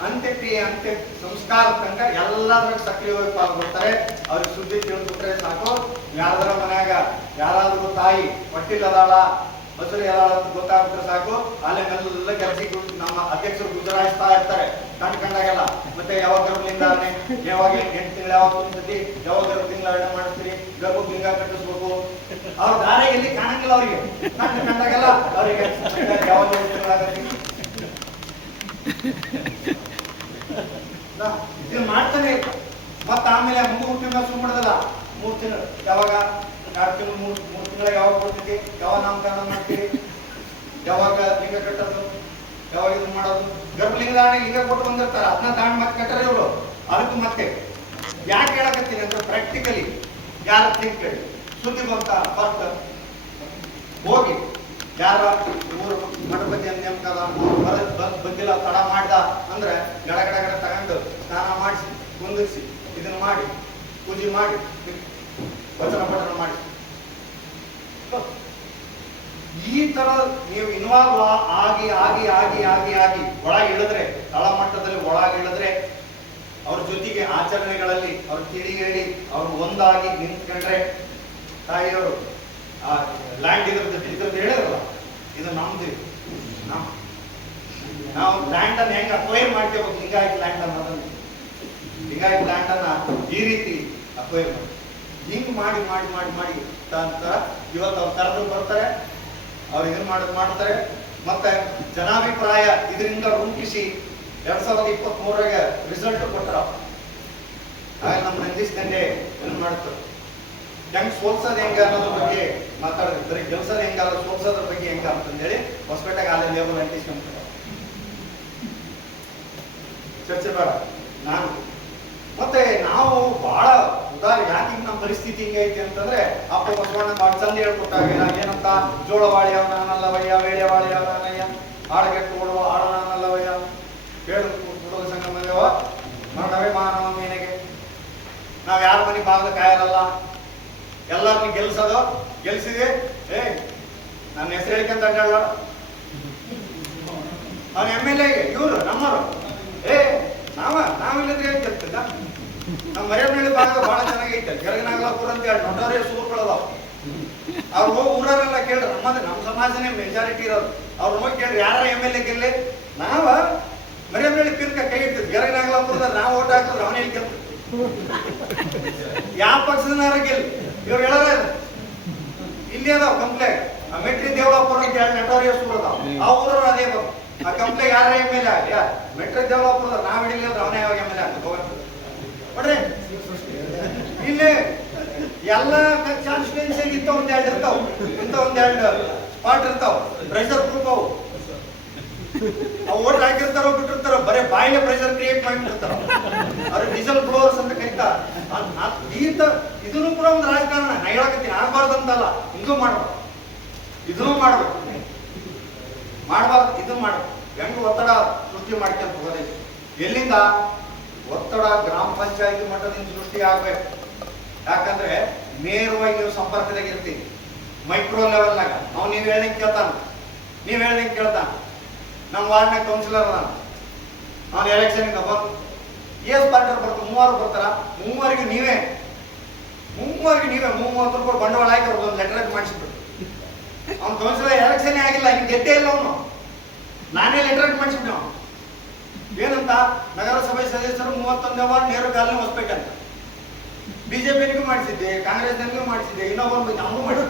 ಅಂತ್ಯಕ್ರಿಯೆ, ಅಂತ್ಯ ಸಂಸ್ಕಾರ ತನಕ ಎಲ್ಲದರ ಸಕ್ರಿಯವಾಗಿ ಪಾಲ್ಗೊಳ್ತಾರೆ. ಅವ್ರಿಗೆ ಸುದ್ದಿ ತಿಳಿದ್ಬಿಟ್ರೆ ಸಾಕು, ಯಾರದರ ಮನ್ಯಾಗ ಯಾರಾದ್ರೂ ತಾಯಿ ಹೊಟ್ಟಿಲ್ಲದಾಳ, ಹಸಿರು ಅದಾಳ ಅಂತ ಗೊತ್ತಾಗ್ಬಿಟ್ರೆ ಸಾಕು, ಅಲ್ಲೆಲ್ಲ ಕೆಲಸ ನಮ್ಮ ಅಧ್ಯಕ್ಷರು ಗುಜರಾಯಿಸ್ತಾ ಇರ್ತಾರೆ ಕಂಡಾಗೆಲ್ಲ. ಮತ್ತೆ ಯಾವಾಗ ಗರ್ಭಲಿಂಗಾರಣೆ, ಯಾವಾಗ 8 ತಿಂಗಳು ಯಾವಾಗ ತುಂಬ್ತೈತಿ, ಯಾವಾಗ ಗರ್ಭಲಿಂಗಾರಣೆ ಮಾಡ್ತೀರಿ, ಗರ್ಭಲಿಂಗ ಕಟ್ಟಿಸ್ಬೇಕು, ಅವ್ರ ದಾರಿ ಎಲ್ಲಿ ಕಾಣಂಗಿಲ್ಲ ಅವ್ರಿಗೆ. ಕಂಡಾಗೆಲ್ಲ ಅವರಿಗೆ ಯಾವಾಗ ಇದು ಮಾಡ್ತಾನೆ. ಮತ್ತ ಆಮೇಲೆ ಮುಂದೆ ಹುಟ್ಟಿನ ಸುಮ್ಮಡದಲ್ಲ, 3 ತಿಂಗಳು ಯಾವಾಗ 2 ತಿಂಗಳು 3 ತಿಂಗಳ ಯಾವಾಗ ಕೊಡ್ತೀವಿ, ಯಾವಾಗ ನಾಮಕರಣ ಮಾಡ್ತೀವಿ, ಯಾವಾಗ ಲಿಂಗ ಕಟ್ಟೋದು, ಯಾವಾಗ ಇದು ಮಾಡೋದು. ಗರ್ಭಲಿಂಗಧಾರಣೆ ಲಿಂಗ ಕೊಟ್ಟು ಬಂದಿರ್ತಾರೆ, ಅದನ್ನ ತಾಂಡ್ ಮತ್ತೆ ಕಟ್ಟರೆ ಇವರು. ಅದಕ್ಕೂ ಮತ್ತೆ ಯಾಕೆ ಹೇಳಕತ್ತೀನಿ ಅಂದ್ರೆ, ಪ್ರಾಕ್ಟಿಕಲಿ ಯಾರ ತಿಳ್ಕೊಳ್ಳಿ ಸುದ್ದಿ ಬಂತ ಫಸ್ಟ್ ಹೋಗಿ ಯಾರ ಊರು ಮಠಪತಿ ಅಂತ ನೇಮಕದ ಬಂದಿಲ್ಲ ತಡ ಮಾಡ್ದ ಅಂದ್ರೆ ಗಡ ತಗೊಂಡು ಸ್ನಾನ ಮಾಡಿಸಿ ಕುಂದಿರಿಸಿ ಇದನ್ನ ಮಾಡಿ ಪೂಜೆ ಮಾಡಿ ವಚನ ಪಠಣ ಮಾಡಿ. ಈ ತರ ನೀವು ಇನ್ವಾಲ್ವ್ ಆಗಿ ಆಗಿ ಆಗಿ ಆಗಿ ಆಗಿ ಒಳಗೆ ಇಳಿದ್ರೆ, ತಳಮಟ್ಟದಲ್ಲಿ ಒಳಗೆ ಇಳಿದ್ರೆ, ಅವ್ರ ಜೊತೆಗೆ ಆಚರಣೆಗಳಲ್ಲಿ ಅವ್ರ ತಿಳಿ ಹೇಳಿ ಅವ್ರು ಒಂದಾಗಿ ನಿಂತ್ಕೊಂಡ್ರೆ, ತಾಯಿಯವರು ಲ್ಯಾಂಡ್ ಇದ್ರದ್ದು ಹೇಳಿದ್ರಲ್ಲ, ಇದು ನಮ್ದು. ನಾವು ಲ್ಯಾಂಡ್ ಅನ್ನ ಹೆಂಗ ಅಕ್ವೈರ್ ಮಾಡ್ತೇವೆ, ಲಿಂಗಾಯತ್ ಲ್ಯಾಂಡ್ ಅನ್ನೋದನ್ನ, ಲಿಂಗಾಯತ್ ಲ್ಯಾಂಡ್ ಅನ್ನ ಈ ರೀತಿ ಅಕ್ವೈರ್ ಮಾಡಿ ಹಿಂಗ್ ಮಾಡಿ ಮಾಡಿ ಮಾಡಿ ಮಾಡಿ ಇವತ್ತು ಅವ್ರು ಕರೆದು ಬರ್ತಾರೆ, ಅವ್ರು ಇದನ್ನ ಮಾಡ್ತಾರೆ. ಮತ್ತೆ ಜನಾಭಿಪ್ರಾಯ ಇದರಿಂದ ರೂಪಿಸಿ 2023 ರಿಸಲ್ಟ್ ಕೊಟ್ಟರ. ಆಗ ನಮ್ಮ ನಂದೀಶ್ ತಂದೆ ಏನ್ ಮಾಡ್ತಾರೆ, ಹೆಂಗ್ ಸೋಲ್ಸೋದ್ ಹೆಂಗ ಅನ್ನೋದ್ರ ಬಗ್ಗೆ ಮಾತಾಡಿದ್ರೆ, ಬರೀ ಗೆಲ್ಸೋದ್ ಹೆಂಗಲ್ಲ ಸೋಲ್ಸೋದ್ರ ಬಗ್ಗೆ ಹೆಂಗ ಅಂತಂದೇಳಿ ಹೊಸಪೇಟೆಗೆ ಆಲೆ ಲೇಬಲ್ ಅಂಟಿಸ್ಕೊಂತಾರೆ. ಚರ್ಚೆ ಬೇಡ. ನಾನು ಮತ್ತೆ ನಾವು ಬಹಳ ಯಾಕೆ ನಮ್ಮ ಪರಿಸ್ಥಿತಿ ಹಿಂಗೈತಿ ಅಂತಂದ್ರೆ, ಅಪ್ಪ ಬಸವಣ್ಣ ಬಹಳ ಚಂದ ಹೇಳ್ಕೊಟ್ಟಾಗ ಏನಂತ, ಜೋಳವಾಳಿ ಅವನಲ್ಲವಯ್ಯ, ವೇಳೆವಾಳಿ ಅವನಯ್ಯ, ಆಡಗೆಟ್ಟು ಓಡುವ ಆಡನಲ್ಲವಯ್ಯ, ಕೇಳು ಕುಟುಂಬ ಸಂಗಮದೇವ ಮರಣವೇ ಮಾನವ ಮೀನೆಗೆ. ನಾವ್ ಯಾರ ಮನೆ ಬಾಗಿಲು ಕಾಯಲ್ಲ, ಎಲ್ಲರನ್ನ ಗೆಲ್ಸೋದು, ಗೆಲ್ಸಿದೆ ನನ್ನ ಹೆಸರು ಹೇಳ್ಕೊಂತ ಅಡ್ಡಾಡ ಅವನ MLA ಇವ್ರು ನಮ್ಮರು ನಾವಿಲ್ಲದ್ರೆ ಏನ್ ಗೆಲ್ತಿದ್ದ. ನಮ್ಮ ಮರಿಯಮ್ಮನಹಳ್ಳಿ ಭಾಗದ ಬಹಳ ಚೆನ್ನಾಗೈತೆ, ಜರಗನಾಗಲಾಪುರ ಅಂತ ಹೇಳಿ ನೋಟೋರಿಯಸ್ ಊರುಗಳದಾವ. ಅವ್ರು ಹೋಗಿ ಊರರೆಲ್ಲ ಕೇಳ್ರಿ, ನಮ್ಮ ಸಮಾಜನೇ ಮೆಜಾರಿಟಿ ಇರೋದು. ಅವ್ರು ಹೋಗಿ ಕೇಳ್ರಿ ಯಾರ MLA ಗೆಲ್ಲಿ, ನಾವ ಮರಿಯಮ್ಮನಹಳ್ಳಿ ಪಿರ್ಕ ಕೈ ಇಡ್ತೀವಿ, ಜರಗನಾಗಲಾಪುರದ ನಾವು ಓಟ್ ಹಾಕಿದ್ರೆ ಅವನೇ ಗೆಲ್ತ, ಯಾವ ಪಕ್ಷದನಾರ ಗೆಲ್ಲಿ. ಇವ್ರು ಹೇಳೋರ ಇಲ್ಲಿ ಅದಾವ ಕಂಪ್ಲೇಂಟ್, ಮೆಟ್ರಿ ದೇವಳಾಪುರ ಅಂತ ಹೇಳಿ ನಟೋರಿಯಸ್ ಊರ್ ಅದಾವ, ಆ ಊರವ್ರು ಅದೇ ಬಂದು ಆ ಕಂಪ್ಲೇಂಟ್ ಯಾರ MLA ಮೆಟ್ರಿ ದೇವಳಾಪುರದ ನಾವ್ ಹಿಡಿಲಿ ಅಂದ್ರೆ ಅವನೇ ಯಾವಾಗ MLA ಆಗ್ತದೆ ನೋಡ್ರಿ. ಇಲ್ಲಿ ಎಲ್ಲ ಕಾನ್ಸ್ಟಿಟ್ಯೂನ್ಸಿಯಾಗ ಇಂಥ ಒಂದೆರಡು ಇರ್ತಾವ, ಇಂಥ ಒಂದೆರಡು ಸ್ಪಾಟ್ ಇರ್ತಾವ, ಪ್ರೆಷರ್ ಗ್ರೂಪ್ ಅವು ಓಟ್ ಹಾಕಿರ್ತಾರೋ ಬಿಟ್ಟಿರ್ತಾರೋ, ಬರೀ ಬಾಯಿಲೆ ಪ್ರೆಷರ್ ಕ್ರಿಯೇಟ್ ಮಾಡಿಬಿಟ್ಟಿರ್ತಾರ. ಅವ್ರು ಡೀಸೆಲ್ ಬ್ಲೋವರ್ಸ್ ಅಂತ ಕರೀತಾರ. ಇದನ್ನು ಕೂಡ ಒಂದು ರಾಜಕಾರಣ. ನಾ ಹೇಳಕತ್ತೀನಿ, ಆಗ್ಬಾರ್ದು ಅಂತಲ್ಲ, ಹಿಂಗೂ ಮಾಡ್ಬೇಕು, ಇದನ್ನು ಮಾಡ್ಬೇಕು. ಮಾಡಬಾರ್ದು. ಇದನ್ನ ಮಾಡಿ ಹೆಂಗ್ ಒತ್ತಡ ಸೃಷ್ಟಿ ಮಾಡ್ಕೊಂತ ಹೋಗೋದೈತಿ. ಎಲ್ಲಿಂದ ಒತ್ತಡ ಗ್ರಾಮ ಪಂಚಾಯತಿ ಮಟ್ಟದಿಂದ ಸೃಷ್ಟಿ ಆಗ್ಬೇಕು. ಯಾಕಂದ್ರೆ ನೇರವಾಗಿ ನೀವು ಸಂಪರ್ಕದಾಗ ಇರ್ತೀವಿ. ಮೈಕ್ರೋ ಲೆವೆಲ್ನಾಗ ನಾವು ನೀವು ಹೇಳ್ದಂಗೆ ಕೇಳ್ತಾನ, ನೀವು ಹೇಳ್ದಂಗೆ ಕೇಳ್ತಾನ. ನಮ್ಮ ವಾರ್ಡ್ನಾಗ ಕೌನ್ಸಿಲರ್ ಅದಾನ, ಅವ್ನು ಎಲೆಕ್ಷನ್ಗೆ ಬಂದು ಎಸ್ ಪಾರ್ಟರ್ ಬರ್ತಾರೆ, 3 ಬರ್ತಾರ. 3 ನೀವೇ 30 ರೂಪಾಯಿ ಬಂಡವಾಳ ಹಾಕಿ ಅವ್ರಿಗೆ ಒಂದು ಲೆಟರ್ ಮಾಡಿಸ್ಬಿಟ್ಟು ಅವ್ನು ಕೌನ್ಸಿಲರ್ ಎಲೆಕ್ಷನ್ ಆಗಿಲ್ಲ, ಹಿಂಗೆ ಗೆದ್ದೇ ಇಲ್ಲ ಅವನು. ನಾನೇ ಲೆಟರ್ ಮಾಡಿಸ್ಬಿಟ್ಟು ಅವನು ಏನಂತ, ನಗರಸಭೆ ಸದಸ್ಯರು 31 ವಾರ್ಡ್ ನೇರು ಕಾಲನಿ ಹೊಸಬೇಕಂತ. ಬಿಜೆಪಿನಿಗೂ ಮಾಡಿಸಿದ್ದೆ, ಕಾಂಗ್ರೆಸ್ನಿಗೂ ಮಾಡಿಸಿದ್ದೆ, ಇನ್ನೊಬ್ಬರು ನಾವು ಮಾಡಿ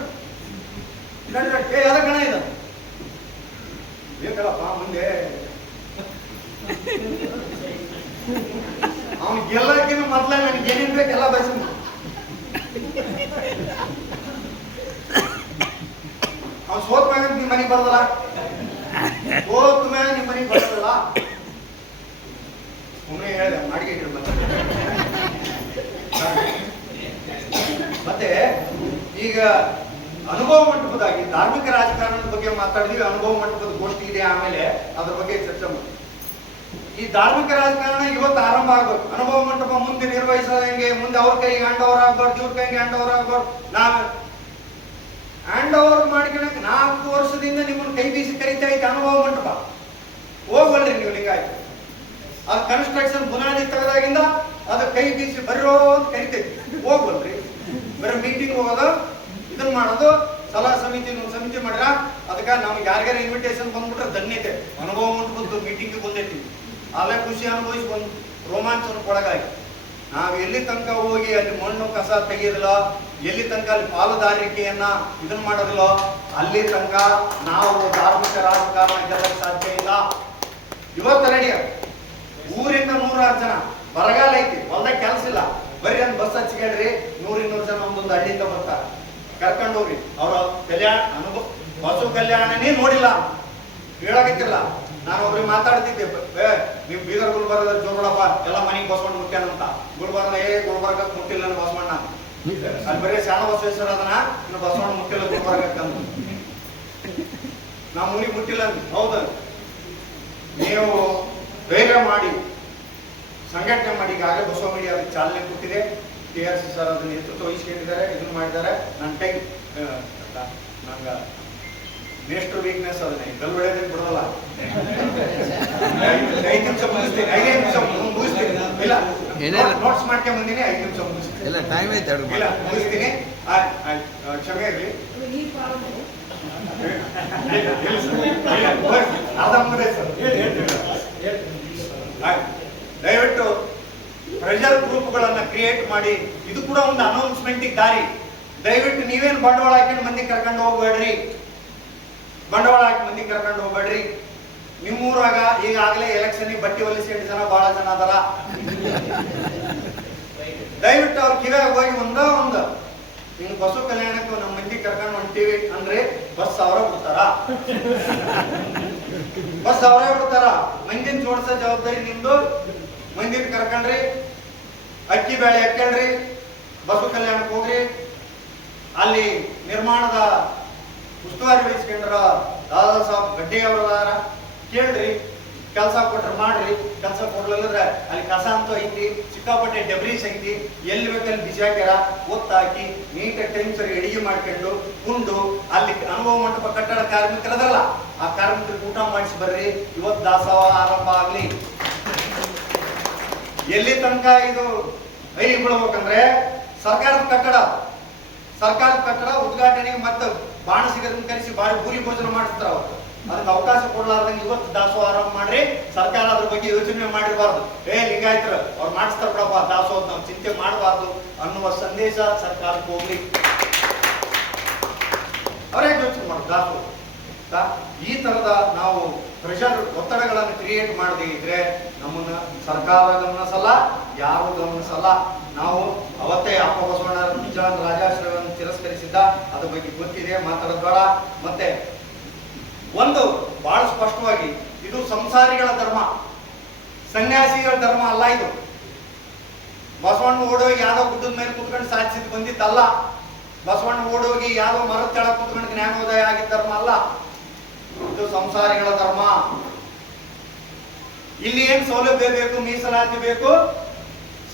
ಯಾವ್ದ ಗಣ ಇದು ಬೇಕಲ್ಲಪ್ಪ ಮುಂದೆ. ಅವ್ನು ಗೆಲ್ಲಕ್ಕಿಂತ ಮೊದ್ಲ ನನಗೆ ಏನೇನ್ ಬೇಕೆಲ್ಲ ಬಯಸ ಅವ್ನು ಸೋತ್ ಮ್ಯಾಗ ನಿಮ್ ಮನೆಗೆ ಬರೋದಲ್ಲ, ಸೋತ್ ಮ್ಯಾಗ ನಿಮ್ ಮನೆಗೆ ಬರೋದಲ್ಲ. ಒಮ್ಮೆ ಹೇಳಿದೆ ಅಡಿಗೆ ಮತ್ತೆ ಈಗ ಅನುಭವ ಮಂಟಪದಾಗಿ ಧಾರ್ಮಿಕ ರಾಜಕಾರಣದ ಬಗ್ಗೆ ಮಾತಾಡಿದ್ವಿ. ಅನುಭವ ಮಂಟಪದ ಗೋಷ್ಠಿ ಇದೆ, ಆಮೇಲೆ ಅದ್ರ ಬಗ್ಗೆ ಚರ್ಚೆ ಮಾಡಿ. ಈ ಧಾರ್ಮಿಕ ರಾಜಕಾರಣ ಇವತ್ತು ಆರಂಭ ಆಗ್ಬೇಕು. ಅನುಭವ ಮಂಟಪ ಮುಂದೆ ನಿರ್ವಹಿಸೋದಂಗೆ, ಮುಂದೆ ಅವ್ರ ಕೈಗೆ ಹ್ಯಾಂಡ್ ಓವರ್ ಆಗ್ಬಾರ್ದು, ಇವ್ರ ಕೈಗೆ ಹ್ಯಾಂಡ್ ಓವರ್ ಆಗ್ಬಾರ್ದು. ನಾವ್ ಹ್ಯಾಂಡ್ ಓವರ್ ಮಾಡ್ಕೊಳಕ್ 4 ವರ್ಷದಿಂದ ನಿಮ್ಮನ್ನ ಕೈ ಬೀಸಿ ಕರಿತಾ ಇತ್ತು ಅನುಭವ ಮಂಟಪ. ಹೋಗ್ಬಲ್ರಿ ನೀವು ಲಿಂಗಾಯ್ತು. ಅದು ಕನ್ಸ್ಟ್ರಕ್ಷನ್ ಬುನಾದಿ ತೆಗೆದಾಗಿಂದ ಅದು ಕೈ ಬೀಸಿ ಬರೋ ಅಂತ ಕರಿತೈತಿ. ಹೋಗ್ಬಲ್ರಿ, ಬರೀ ಮೀಟಿಂಗ್ ಹೋಗೋದು, ಇದನ್ನ ಮಾಡೋದು. ಸಲಹಾ ಸಮಿತಿ ಸಮಿತಿ ಮಾಡ್ರ ಅದಕ್ಕೆ ನಮ್ಗೆ ಯಾರಿಗಾರ ಇನ್ವಿಟೇಷನ್ ಬಂದ್ಬಿಟ್ರೆ ಧನ್ಯತೆ. ಅನುಭವ ಮಂಟಪದ ಮೀಟಿಂಗ್ ಬಂದೈತಿ, ಅಲ್ಲೇ ಖುಷಿ ಅನುಭವಿಸಿ ಬಂದು ರೋಮಾಂಚನಕ್ಕೆ ಒಳಗಾಗಿ ನಾವು ಎಲ್ಲಿ ತನಕ ಹೋಗಿ ಅಲ್ಲಿ ಮಣ್ಣು ಕಸ ತೆಗೆಯೋದಿಲ್ಲ, ಎಲ್ಲಿ ತನಕ ಅಲ್ಲಿ ಪಾಲುದಾರಿಕೆಯನ್ನ ಇದನ್ನ ಮಾಡೋದಿಲ್ಲ, ಅಲ್ಲಿ ತನಕ ನಾವು ಧಾರ್ಮಿಕ ರಾಜಕಾರಣ ಗೆಲ್ಲಕ್ಕೆ ಸಾಧ್ಯ ಇಲ್ಲ. ಇವತ್ತು ರೆಡಿ ಊರಿಂದ 100 ಜನ, ಬರಗಾಲ ಐತಿ, ಹೊಲ್ದಾಗ ಕೆಲಸ ಇಲ್ಲ, ಬರೀ ಒಂದು ಬಸ್ ಹಚ್ಚಿಗೇಳ್ರಿ, 100-200 ಜನ ಒಂದೊಂದು ಹಳ್ಳಿಯಿಂದ ಬರ್ತಾರೆ, ಕರ್ಕೊಂಡು ಹೋಗ್ರಿ. ಅವ್ರ ಕಲ್ಯಾಣ ಅನುಭವ ಬಸವ ಕಲ್ಯಾಣನೇ ನೋಡಿಲ್ಲ, ಹೇಳಾಕತ್ತಿಲ್ಲ. ನಾನು ಒಬ್ರಿಗೆ ಮಾತಾಡ್ತಿದ್ದೆ, ನೀವು ಬೀದರ್ ಗುಲ್ಬರ್ಗ ಜೋಡಪ್ಪ ಎಲ್ಲ ಮನೆಗೆ ಬಸವಣ್ಣ ಮುಟ್ಟ್ಯಾನಂತ. ಗುಲ್ಬರ್ಗ ಮುಟ್ಟಿಲ್ಲ ನನ್ನ ಬಸವಣ್ಣ, ಅಲ್ಲಿ ಬರೀ ಶಾಣ ಬಸವೇಶ್ವರ ಅದನ್ನ, ಇನ್ನು ಬಸವಣ್ಣ ಮುಟ್ಟಿಲ್ಲ ಗುಲ್ಬರ್ಗಕ್ಕೆ ಅಂತ. ನಮ್ಮ ಊರಿಗೆ ಮುಟ್ಟಿಲ್ಲ ಅಂತ. ಹೌದು, ನೀವು ಧೈರ್ಯ ಮಾಡಿ ಸಂಘಟನೆ ಮಾಡಿ. ಈಗಾಗಲೇ ಬಸವ ಮೀಡಿಯಾ ಅದಕ್ಕೆ ಚಾಲನೆ ಕೊಟ್ಟಿದೆ. KRC ಸರ್ ಅದನ್ನ ನೇತೃತ್ವ ವಹಿಸ್ಕೊಂಡಿದ್ದಾರೆ, ಇದನ್ನ ಮಾಡಿದ್ದಾರೆ. ನನ್ನ ಕೈ ನಂಗೆ ಮೇಸ್ಟ್ರು ವೀಕ್ನೆಸ್ ಅದನ್ನೇ ಕಲ್ಬೆಳೆದಕ್ಕೆ ಬಿಡೋಲ್ಲ. 5 ನಿಮಿಷ ಮುಗಿಸ್ತೀನಿ, 5 ನಿಮಿಷ ಮುಗಿಸ್ತೀನಿ. ಇಲ್ಲ ನೋಟ್ಸ್ ಮಾಡ್ಕೊಂಡ್ ಬಂದಿನಿ, 5 ನಿಮಿಷ ಮುಗಿಸ್ತೀನಿ. ಇಲ್ಲ ಟೈಮ್ ಐತೆ, ಇಲ್ಲ ಮುಗಿಸ್ತೀನಿ. ಕ್ಷಮೆ ಇರಲಿ. ದಯವಿಟ್ಟು ಪ್ರೆಷರ್ ಗ್ರೂಪ್ಗಳನ್ನ ಕ್ರಿಯೇಟ್ ಮಾಡಿ, ಇದು ಕೂಡ ಒಂದು ಅನೌನ್ಸ್ಮೆಂಟ್ ದಾರಿ. ದಯವಿಟ್ಟು ನೀವೇನು ಬಂಡವಾಳ ಹಾಕಿ ಮಂದಿ ಕರ್ಕೊಂಡು ಹೋಗ್ಬೇಡ್ರಿ, ಬಂಡವಾಳ ಹಾಕಿ ಮಂದಿ ಕರ್ಕೊಂಡು ಹೋಗ್ಬೇಡ್ರಿ. ನಿಮ್ಮೂರಾಗ ಈಗಾಗಲೇ ಎಲೆಕ್ಷನ್ ಬಟ್ಟಿ ಹೊಲಿಸಿ ಜನ ಬಹಳ ಜನ ಅದಾರ. ದಯವಿಟ್ಟು ಅವ್ರ ಕಿವ್ಯಾಗ ಹೋಗಿ ಒಂದು ನಿಮ್ಗೆ ಬಸವ ಕಲ್ಯಾಣಕ್ಕೆ ನಮ್ಮ ಮಂದಿ ಕರ್ಕೊಂಡು ಹೊಂಟೀವಿ ಅಂದ್ರೆ ಬಸ್ ಅವರ ಬಿಡ್ತಾರ, ಬಸ್ ಅವರೇ ಬಿಡ್ತಾರ. ಮಂದಿನ ಜೋಡಿಸೋ ಜವಾಬ್ದಾರಿ ನಿಮ್ದು. ಮಂದಿನ ಕರ್ಕೊಂಡ್ರಿ, ಅಕ್ಕಿ ಬೇಳೆ ಹಾಕ್ಕೊಳ್ರಿ, ಬಸವ ಕಲ್ಯಾಣಕ್ಕೆ ಹೋಗ್ರಿ. ಅಲ್ಲಿ ನಿರ್ಮಾಣದ ಉಸ್ತುವಾರಿ ವಹಿಸ್ಕೊಂಡ್ರ ದಾದಾ ಸಾಬ್ ಗಡ್ಡೆ ಅವರದಾರ, ಕೇಳ್ರಿ. ಕೆಲಸ ಕೊಟ್ರೆ ಮಾಡ್ರಿ, ಕೆಲಸ ಕೊಡ್ಲಿಲ್ಲಂದ್ರೆ ಅಲ್ಲಿ ಕಸ ಅಂತೂ ಐತಿ, ಸಿಕ್ಕಾಪಟ್ಟೆ ಡೆಬ್ರೀಸ್ ಐತಿ, ಎಲ್ಲಿ ಬೇಕಲ್ಲಿ ಬಿಸಿ ಹಾಕ್ಯಾರ, ಒತ್ತಾಕಿ ನೀಟಾಗಿ ಟೈಮ್ ಸರಿ ಅಡಿಗೆ ಮಾಡ್ಕೊಂಡು ಉಂಡು ಅಲ್ಲಿ ಅನುಭವ ಮಂಟಪ ಕಟ್ಟಡ ಕಾರ್ಮಿಕರದಲ್ಲ ಆ ಕಾರ್ಮಿಕರಿಗೆ ಊಟ ಮಾಡಿಸಿ ಬರ್ರಿ. ಇವತ್ತು ದಾಸೋಹ ಆರಂಭ ಆಗ್ಲಿ. ಎಲ್ಲಿ ತನಕ ಇದು ಐಲಿ ಬಿಡ್ಬೇಕಂದ್ರೆ ಸರ್ಕಾರದ ಕಟ್ಟಡ ಉದ್ಘಾಟನೆಗೆ ಮತ್ತೆ ಬಾಣಸಿಗರನ್ನ ಕರೆಸಿ ಬಾರಿ ಭೂರಿ ಭೋಜನ ಮಾಡಿಸ್ತಾರ. ಅವ್ರು ಅದಕ್ಕೆ ಅವಕಾಶ ಕೊಡ್ಲಾರ್ದಂಗೆ ಇವತ್ತು ದಾಸೋಹ ಆರಂಭ ಮಾಡ್ರಿ. ಸರ್ಕಾರ ಅದ್ರ ಬಗ್ಗೆ ಯೋಚನೆ ಮಾಡಿರಬಾರ್ದು. ಲಿಂಗಾಯತರ ಅವ್ರು ಮಾಡಿಸ್ತಾರ ಬಿಡಪ್ಪ ದಾಸೋಹ, ನಾವು ಚಿಂತೆ ಮಾಡಬಾರ್ದು ಅನ್ನುವ ಸಂದೇಶ ಸರ್ಕಾರಕ್ಕೆ ಹೋಗ್ಲಿ. ಅವರೇ ಯೋಚನೆ ಮಾಡೋದು ದಾಸೋಹ. ಈ ತರದ ನಾವು ಪ್ರೆಷರ್ ಒತ್ತಡಗಳನ್ನು ಕ್ರಿಯೇಟ್ ಮಾಡದೇ ಇದ್ರೆ ನಮ್ಮನ್ನ ಸರ್ಕಾರ ಗಮನಿಸಲ್ಲ, ಯಾರು ಗಮನಿಸಲ್ಲ. ನಾವು ಅವತ್ತೇ ಅಪ್ಪ ಬಸವಣ್ಣ ರಾಜಾಶ್ರಯವನ್ನು ತಿರಸ್ಕರಿಸಿದ್ದ, ಅದ್ರ ಬಗ್ಗೆ ಗೊತ್ತಿದೆ, ಮಾತಾಡೋದು ಬೇಡ. ಮತ್ತೆ ಒಂದು ಬಹಳ ಸ್ಪಷ್ಟವಾಗಿ, ಇದು ಸಂಸಾರಿಗಳ ಧರ್ಮ, ಸನ್ಯಾಸಿಗಳ ಧರ್ಮ ಅಲ್ಲ. ಇದು ಬಸವಣ್ಣ ಓಡೋಗಿ ಯಾವ್ದೋ ಗುಡ್ಡದ ಮೇಲೆ ಕುತ್ಕೊಂಡು ಸಾಧಿಸಿದ್ ಬಂದಿದ್ದಲ್ಲ. ಬಸವಣ್ಣ ಓಡೋಗಿ ಯಾವ್ದೋ ಮರದ ಕೆಳಗೆ ಕುತ್ಕೊಂಡು ಜ್ಞಾನೋದಯ ಆಗಿದ್ದ ಧರ್ಮ ಅಲ್ಲ. ಇದು ಸಂಸಾರಿಗಳ ಧರ್ಮ. ಇಲ್ಲಿ ಏನ್ ಸೌಲಭ್ಯ ಬೇಕು, ಮೀಸಲಾತಿ ಬೇಕು,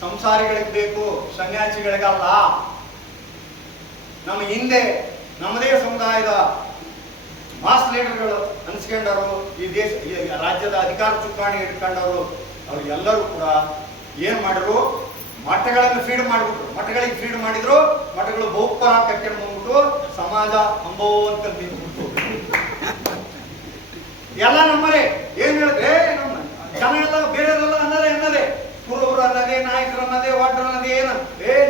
ಸಂಸಾರಿಗಳಿಗೆ ಬೇಕು, ಸನ್ಯಾಸಿಗಳಿಗಲ್ಲ. ನಮ್ಮ ಹಿಂದೆ ನಮ್ಮದೇ ಸಮುದಾಯದ ಮಾಸ್ ಲೀಡರ್ಗಳು ಅನ್ಸ್ಕೊಂಡವರು, ಈ ದೇಶ ಈ ರಾಜ್ಯದ ಅಧಿಕಾರ ಚುಕ್ಕಾಣಿ ಇಟ್ಕೊಂಡವರು, ಅವ್ರು ಎಲ್ಲರೂ ಕೂಡ ಏನ್ ಮಾಡಿದ್ರು, ಮಠಗಳನ್ನು ಫೀಡ್ ಮಾಡಿಬಿಟ್ರು. ಮಠಗಳಿಗೆ ಫೀಡ್ ಮಾಡಿದ್ರು, ಮಠಗಳು ಬಹುಪರ ಕಟ್ಕೊಂಡು ಬಂದ್ಬಿಟ್ಟು ಸಮಾಜ ಅಂಬೋ ಅಂತ ನಿಂತ್ಬಿಟ್ಟು ಎಲ್ಲ ನಮ್ಮರೇ. ಏನ್ ಹೇಳಿದ್ರೆ ನಮ್ಮ ಜನ ಎಲ್ಲ ಬೇರೆಯವರೆಲ್ಲ ಅನ್ನದೇ ಪುರವರು ಅನ್ನದೇ, ನಾಯಕರು ಅನ್ನದೇ, ವಾಟರ್ ಅನ್ನದೇ, ಏನ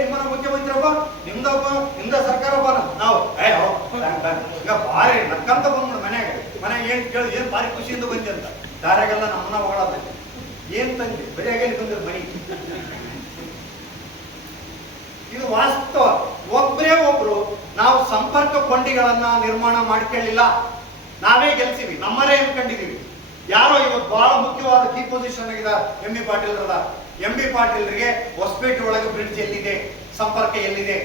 ನಿಮ್ಮನ್ನ ಮುಖ್ಯಮಂತ್ರಿಯಪ್ಪ, ನಿಮ್ದ ಸರ್ಕಾರಪ್ಪ ನಾವು ಈಗ ಭಾರಿ ನಕ್ಕಂತ ಬಂದ್ಬಿಡು ಮನ್ಯಾಗ ಏನ್ ಕೇಳಿ ಏನ್ ಭಾರಿ ಖುಷಿಯಿಂದ ಬಂದಿ ಅಂತ. ದಾರ್ಯಾಗೆಲ್ಲ ನಮ್ಮನ್ನ ಹೊಗಳದ ಏನ್ ತಂದೆ ಬರಿಯಾಗಿ ಬಂದಿರ ಮನಿ. ಇದು ವಾಸ್ತವ. ಒಬ್ಬರೇ ಒಬ್ರು ನಾವು ಸಂಪರ್ಕ ಕೊಂಡಿಗಳನ್ನ ನಿರ್ಮಾಣ ಮಾಡ್ಕೊಳ್ಳಿಲ್ಲ, ನಾವೇ ಗೆಲ್ಸಿವಿ, ನಮ್ಮರೇ ಅನ್ಕೊಂಡಿದೀವಿ. ಯಾರೋ ಇವತ್ತು ಬಹಳ ಮುಖ್ಯವಾದ ಕೀ ಪೊಸಿಷನ್ ಆಗಿದೆ ಎಂ ಬಿ ಪಾಟೀಲ್ ಅದ. ಎಂ ಬಿ ಪಾಟೀಲ್ರಿಗೆ ಹೊಸಪೇಟೆ ಒಳಗೆ ಬ್ರಿಡ್ಜ್ ಎಲ್ಲಿದೆ, ಸಂಪರ್ಕ ಎಲ್ಲಿದೆ,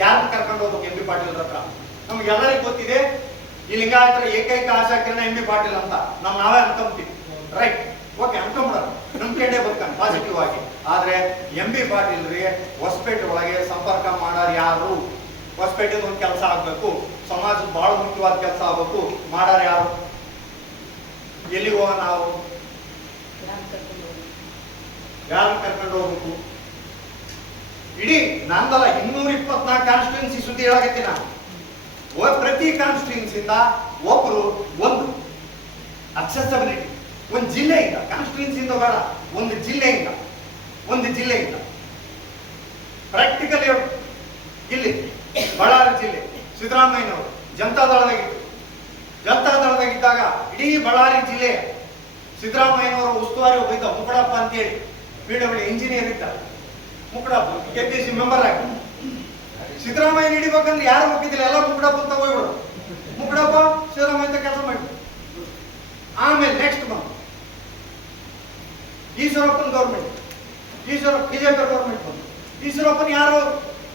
ಯಾರನ್ನ ಕರ್ಕೊಂಡು ಹೋಗ್ಬೇಕು ಎಂ ಬಿ ಪಾಟೀಲ್ ಹತ್ರ? ನಮ್ಗೆಲ್ಲರಿಗೂ ಗೊತ್ತಿದೆ. ಈ ಲಿಂಗಾಯತರ ಏಕೈಕ ಆಶಾಕಿರಣ ಎಂ ಬಿ ಪಾಟೀಲ್ ಅಂತ ನಾವೇ ಅನ್ಕೊಂತೀವಿ. ರೈಟ್, ಓಕೆ, ಅನ್ಕೊಂಬಿಡೋಣ, ನಂಬಿಕೆಂಡೇ ಬದುಕಂತ ಪಾಸಿಟಿವ್ ಆಗಿ. ಆದ್ರೆ ಎಂ ಬಿ ಪಾಟೀಲ್ರಿಗೆ ಹೊಸಪೇಟೆ ಒಳಗೆ ಸಂಪರ್ಕ ಮಾಡೋರು ಯಾರು? ಹೊಸಪೇಟೆದು ಒಂದು ಕೆಲಸ ಆಗ್ಬೇಕು, ಸಮಾಜದ ಬಹಳ ಮುಖ್ಯವಾದ ಕೆಲಸ ಆಗ್ಬೇಕು, ಮಾಡೋರು ಯಾರು? ಎಲ್ಲಿಗೆ ಹೋಗ ನಾವು? ಯಾರನ್ನ ಕರ್ಕೊಂಡು ಹೋಗ್ಬೇಕು? ಇಡೀ ನಂದಲ್ಲ 224 ಕಾನ್ಸ್ಟಿಟ್ಯೂನ್ಸಿ ಸುದ್ದಿ ಹೇಳಾಕತ್ತೀನಿ ನಾನು. ಪ್ರತಿ ಕಾನ್ಸ್ಟಿಟ್ಯೂನ್ಸಿಯಿಂದ ಒಬ್ರು ಒಂದು ಅಕ್ಸೆಸಬಿಲಿಟಿ, ಒಂದು ಜಿಲ್ಲೆಯಿಂದ, ಕಾನ್ಸ್ಟಿಟ್ಯೂನ್ಸಿಯಿಂದ ಬೇಡ, ಒಂದು ಜಿಲ್ಲೆಯಿಂದ ಪ್ರಾಕ್ಟಿಕಲ್ ಹೇಳು. ಇಲ್ಲಿ ಬಳ್ಳಾರಿ ಜಿಲ್ಲೆ ಸಿದ್ದರಾಮಯ್ಯನವರು ಜನತಾದಳದಾಗಿದ್ದಾಗ ಇಡೀ ಬಳ್ಳಾರಿ ಜಿಲ್ಲೆ ಸಿದ್ದರಾಮಯ್ಯನವರ ಉಸ್ತುವಾರಿ ಒಬ್ಬ ಮುಕಡಪ್ಪ ಅಂತೇಳಿ PW ಇಂಜಿನಿಯರ್ ಇದ್ದ. ಮುಕಡಪ್ಪ KPC ಮೆಂಬರ್ ಆಗಿ ಸಿದ್ದರಾಮಯ್ಯ ಹಿಡಿಬೇಕಂದ್ರೆ ಯಾರು ಹೋಗಿದ್ದಿಲ್ಲ, ಎಲ್ಲ ಮುಕಡಪ್ಪ ಅಂತ ಹೋಗ್ಬಿಡು. ಮುಕಡಪ್ಪ ಸಿದ್ದರಾಮಯ್ಯ ಕೆಲಸ ಮಾಡಿ. ಆಮೇಲೆ ನೆಕ್ಸ್ಟ್ ಬಂದು ಈಶ್ವರಪ್ಪನ ಗೌರ್ಮೆಂಟ್, ಬಿಜೆಪಿ ಗೌರ್ಮೆಂಟ್ ಬಂದು. ಈಶ್ವರಪ್ಪನ ಯಾರು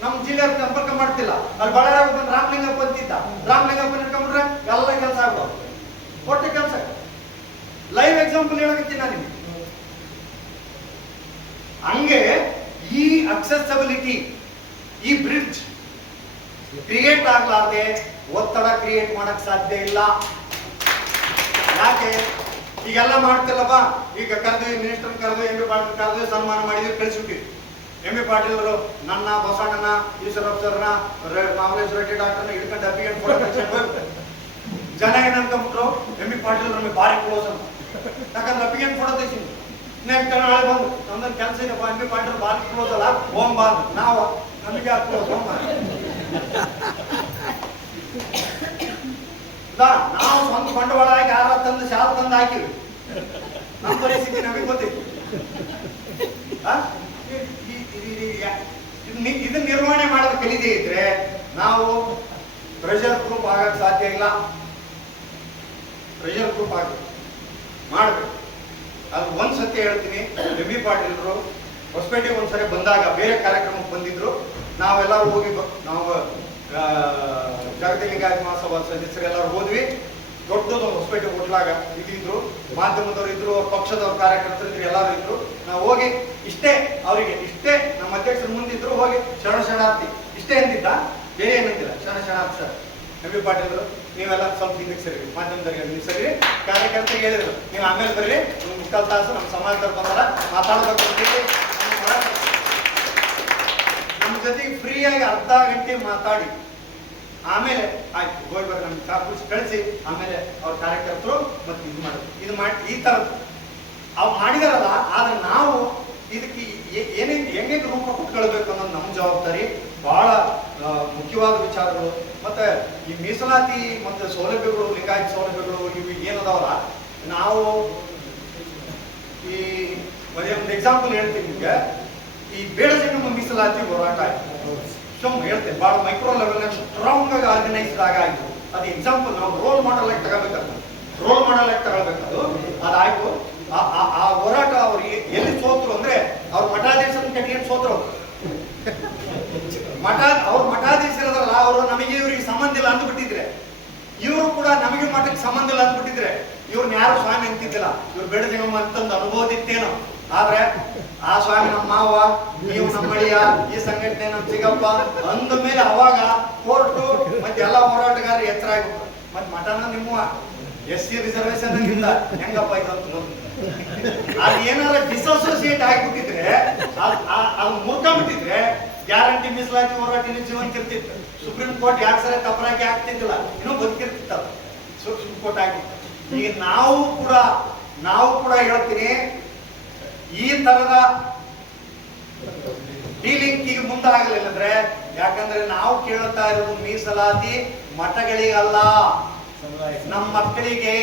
ನಮ್ಮ ಜಿಲ್ಲೆಯ ಸಂಪರ್ಕ ಮಾಡ್ತಿಲ್ಲ. ಅಲ್ಲಿ ಬಳ್ಳಾರಿ ಬಂದು ರಾಮಲಿಂಗಪ್ಪ ಅಂತಿದ್ದ. ರಾಮಲಿಂಗಪ್ಪನ ಇಟ್ಕೊಂಡ್ರೆ ಎಲ್ಲ ಕೆಲಸ ಆಗ್ಬೋದು, ಒಟ್ಟು ಕೆಲಸ. ಲೈವ್ ಎಕ್ಸಾಂಪಲ್ ಹೇಳಕತ್ತೀನಿ ನಾನು ನಿಮಗೆ. ಹಂಗೆ ಈ ಅಕ್ಸೆಸಬಿಲಿಟಿ, ಈ ಬ್ರಿಡ್ಜ್ ಕ್ರಿಯೇಟ್ ಆಗ್ಲಾರ್ದೆ ಒತ್ತಡ ಕ್ರಿಯೇಟ್ ಮಾಡಕ್ ಸಾಧ್ಯ ಇಲ್ಲ. ಯಾಕೆ ಈಗೆಲ್ಲ ಮಾಡ್ತಿಲ್ಲಪ್ಪ, ಈಗ ಕರೆದ್ವಿ, ಮಿನಿಸ್ಟರ್ ಕರೆದು, ಎಂ ಬಿ ಪಾಟೀಲ್ ಕರೆದು, ಸನ್ಮಾನ ಮಾಡಿದ್ವಿ, ಕಳಿಸ್ಬಿಟ್ವಿ. ಎಂ ಬಿ ಪಾಟೀಲ್ರು ನನ್ನ, ಬಸಣ್ಣನ, ಈಶ್ವರಪ್ಪ ಸರ್ನ, ಮಾಮಲೇಶ್ ರೆಡ್ಡಿ ಡಾಕ್ಟರ್ನ ಹಿಡ್ಕೊಂಡು ಅಪ್ಪಿಕೊಂಡು ಫೋಟೋ ತೆಗೆಸ್ಕೊಂಡು ಜನ ಏನಂತಂಬಿಟ್ರು, ಎಂ ಬಿ ಪಾಟೀಲ್ ನಮಗೆ ಭಾರಿ ಕ್ಲೋಸ್ ಅಂತ. ಯಾಕಂದ್ರೆ ಅಪ್ಪಿಕೊಂಡು ಫೋಟೋ ತೆಗಿಸಿದ್ವಿ. ನೆಕ್ಸ್ಟ್ ನಾಳೆ ಬಂದು ನಮ್ದೊಂದು ಕೆಲಸ ಇದೆಯಪ್ಪ, ಎಂ ಬಿ ಪಾಟೀಲ್ ಭಾರಿ ಕ್ಲೋಸ್ ಅಲ್ಲ, ಹೋಮ್ ಬಾಂದ್ ನಾವು ನಮಗೆ ಕ್ಲೋಸ್ ಹೋಮ್ ನಾವು ಸ್ವಂತ ಬಂಡವಾಳ ಹಾಕಿ ಯಾರ ತಂದು ಶಾಲ್ ತಂದು ಹಾಕಿವಿ. ನಮ್ಮ ಪರಿಸ್ಥಿತಿ ನಮಗೆ ಗೊತ್ತಿತ್ತು. ಇದನ್ನ ನಿರ್ವಹಣೆ ಮಾಡೋದು ಕಲಿದೇ ಇದ್ರೆ ನಾವು ಪ್ರೆಷರ್ ಪ್ರೂಫ್ ಆಗಕ್ಕೆ ಸಾಧ್ಯ ಇಲ್ಲ. ಪ್ರೆಷರ್ ಪ್ರೂಫ್ ಆಗಿ ಮಾಡ್ಬೇಕು. ಅದು ಒಂದ್ಸತಿ ಹೇಳ್ತೀನಿ, ಎಂ ಬಿ ಪಾಟೀಲ್ರು ಹೊಸಪೇಟೆಗೆ ಒಂದ್ಸರಿ ಬಂದಾಗ ಬೇರೆ ಕಾರ್ಯಕ್ರಮಕ್ಕೆ ಬಂದಿದ್ರು. ನಾವೆಲ್ಲರೂ ಹೋಗಿ ನಾವು ಜಾಗತಿಕ ಲಿಂಗಾಯತ ಮಹಾಸಭಾ ಸದಸ್ಯರೆಲ್ಲರೂ ಹೋದ್ವಿ. ದೊಡ್ಡದು ಹೊಸಪೇಟೆ ಹೋಟ್ಲಾಗ ಇದ್ದಿದ್ರು, ಮಾಧ್ಯಮದವ್ರು ಇದ್ರು, ಪಕ್ಷದವ್ರ ಕಾರ್ಯಕರ್ತರು ಇದ್ರು, ಎಲ್ಲರೂ ಇದ್ರು. ನಾವು ಹೋಗಿ ಇಷ್ಟೇ ಅವರಿಗೆ ನಮ್ಮ ಅಧ್ಯಕ್ಷರ ಮುಂದಿದ್ರು, ಹೋಗಿ ಶರಣಾರ್ಥಿ ಇಷ್ಟೇ ಅಂತಿದ್ದ, ಬೇರೆ ಏನಂತಿಲ್ಲ, ಶರಣಾರ್ಥಿ ಸರ್. ಎಂ ಬಿ ಪಾಟೀಲ್ರು ನೀವೆಲ್ಲ ಸ್ವಲ್ಪ ಹಿಂದಕ್ಕೆ ಸರಿ, ಮಾಧ್ಯಮದವ್ರಿಗೆ ನೀವು ಸರಿ, ಕಾರ್ಯಕರ್ತರಿಗೆ ಹೇಳಿದ್ರು ನೀವು ಆಮೇಲೆ ಬರ್ರಿ, ನಿಮ್ಗೆ ಮುಕ್ಕಾಲು ತಾಸು ನಮ್ಮ ಸಮಾಜದವ್ರು ಬಂದಾರ ಮಾತಾಡ್ಬೇಕು ಅಂತೇಳಿ ನಮ್ಮ ಜೊತೆಗೆ ಫ್ರೀಯಾಗಿ ಅರ್ಧ ಗಂಟೆ ಮಾತಾಡಿ ಆಮೇಲೆ ಆಯ್ತು ಹೋಗಿ ಬರ್ರಿ, ನಮ್ಗೆ ಚಾಕುಳಿಸಿ ಕಳಿಸಿ ಆಮೇಲೆ ಅವ್ರ ಕಾರ್ಯಕರ್ತರು ಮತ್ತೆ ಇದು ಮಾಡಿ ಈ ಥರದ್ದು ಅವ್ರು ಮಾಡಿದಾರಲ್ಲ. ಆದ್ರೆ ನಾವು ಇದಕ್ಕೆ ಹೆಂಗೆ ರೂಪ ಕೊಟ್ಕೊಳ್ಬೇಕು ಅನ್ನೋದು ನಮ್ಮ ಜವಾಬ್ದಾರಿ. ಬಹಳ ಮುಖ್ಯವಾದ ವಿಚಾರಗಳು. ಮತ್ತೆ ಈ ಮೀಸಲಾತಿ ಮತ್ತೆ ಸೌಲಭ್ಯಗಳು, ಲಿಂಗಾಯತ ಸೌಲಭ್ಯಗಳು ಇವು ಏನದಾವಲ್ಲ, ನಾವು ಈ ಒಂದು ಎಕ್ಸಾಂಪಲ್ ಹೇಳ್ತೀನಿ ನಿಮ್ಗೆ. ಈ ಬೇಡ ಜಂಗಮ ಮೀಸಲಾತಿ ಹೋರಾಟ ಆಯ್ತು, ಹೇಳ್ತೇನೆ, ಬಹಳ ಮೈಕ್ರೋ ಲೆವೆಲ್ ಸ್ಟ್ರಾಂಗ್ ಆಗಿ ಆರ್ಗನೈಸ್ಡ್ ಆಗಾಯ್ತು. ಅದು ಎಕ್ಸಾಂಪಲ್ ನಾವು ರೋಲ್ ಮಾಡಲ್ ಆಗಿ ತಗೋಬೇಕದು, ಅದಾಯ್ತು. ಆ ಹೋರಾಟ ಅವ್ರು ಎಲ್ಲಿ ಸೋತ್ರು ಅಂದ್ರೆ ಅವ್ರ ಮಠಾಧೀಶನ ಕಟ್ಟಿಗೆ ಸೋತ್ರು. ಅವ್ರ ಮಠಾಧೀಶರಲ್ಲ, ಅವರು ನಮಗೆ ಇವ್ರಿಗೆ ಸಂಬಂಧ ಇಲ್ಲ ಅಂದ್ಬಿಟ್ಟಿದ್ರೆ ಇವರು ಕೂಡ ನಮಗೆ ಮಠಕ್ಕೆ ಸ್ವಾಮಿ ಸಂಬಂಧ ಇಲ್ಲ ಅಂದ್ಬಿಟ್ಟಿದ್ರೆ ಇವ್ರನ್ನ ಯಾರು ಸ್ವಾಮಿ ಅಂತಿದ್ದಿಲ್ಲ, ಇವ್ರು ಬೇಡ ಜಂಗಮ್ಮ ಅಂತಂದು ಅನುಭವದಿತ್ತೇನೋ. ಆದ್ರೆ ಆ ಸ್ವಾಮಿ ನಮ್ಮ ಮಾವ, ನೀವು ನಮ್ಮ ಅಳಿಯ, ಈ ಸಂಘಟನೆ ನಮ್ಮ ಸಿಗಪ್ಪ ಅಂದ ಮೇಲೆ ಅವಾಗ ಕೋರ್ಟು ಮತ್ತೆ ಎಲ್ಲಾ ಹೋರಾಟಗಾರರು ಎಚ್ಚರ ಆಗ್ಬಿಟ್ರು. ಮತ್ತೆ ಮಠನ ನಿಮ್ಮ SC ರಿಸರ್ವೇಶನ್ ಹೆಂಗಪ್ಪ ಇದು ಅದು ಏನಾರ ಡಿಸೋಸಿಯೇಟ್ ಆಗಿಬಿಟ್ಟಿದ್ರೆ, ಅದು ಮುರ್ಕೊಂಡ್ಬಿಟ್ಟಿದ್ರೆ ಗ್ಯಾರಂಟಿ ಮೀಸಲಾತಿ ಹೋರಾಟ ಜೀವಂತ ಇರ್ತಿತ್ತು. ಸುಪ್ರೀಂ ಕೋರ್ಟ್ ಯಾಕೆ ಸರಿ ತಪರಾಕಿ ಆಗ್ತಿದ್ದಿಲ್ಲ, ಇನ್ನೂ ಬದುಕಿರ್ತಿತ್ತ ಸುಪ್ರೀಂ ಕೋರ್ಟ್ ಆಗಿತ್ತು. ಈಗ ನಾವು ಕೂಡ ಹೇಳ್ತೀನಿ, ಈ ತರದ ಡೀಲಿಂಗ್ ಈಗ ಮುಂದಾಗಲಿಲ್ಲಂದ್ರೆ, ಯಾಕಂದ್ರೆ ನಾವು ಕೇಳ್ತಾ ಇರೋದು ಮೀಸಲಾತಿ ಮಠಗಳಿಗಲ್ಲ, ನಮ್ಮ ಮಕ್ಕಳಿಗೆ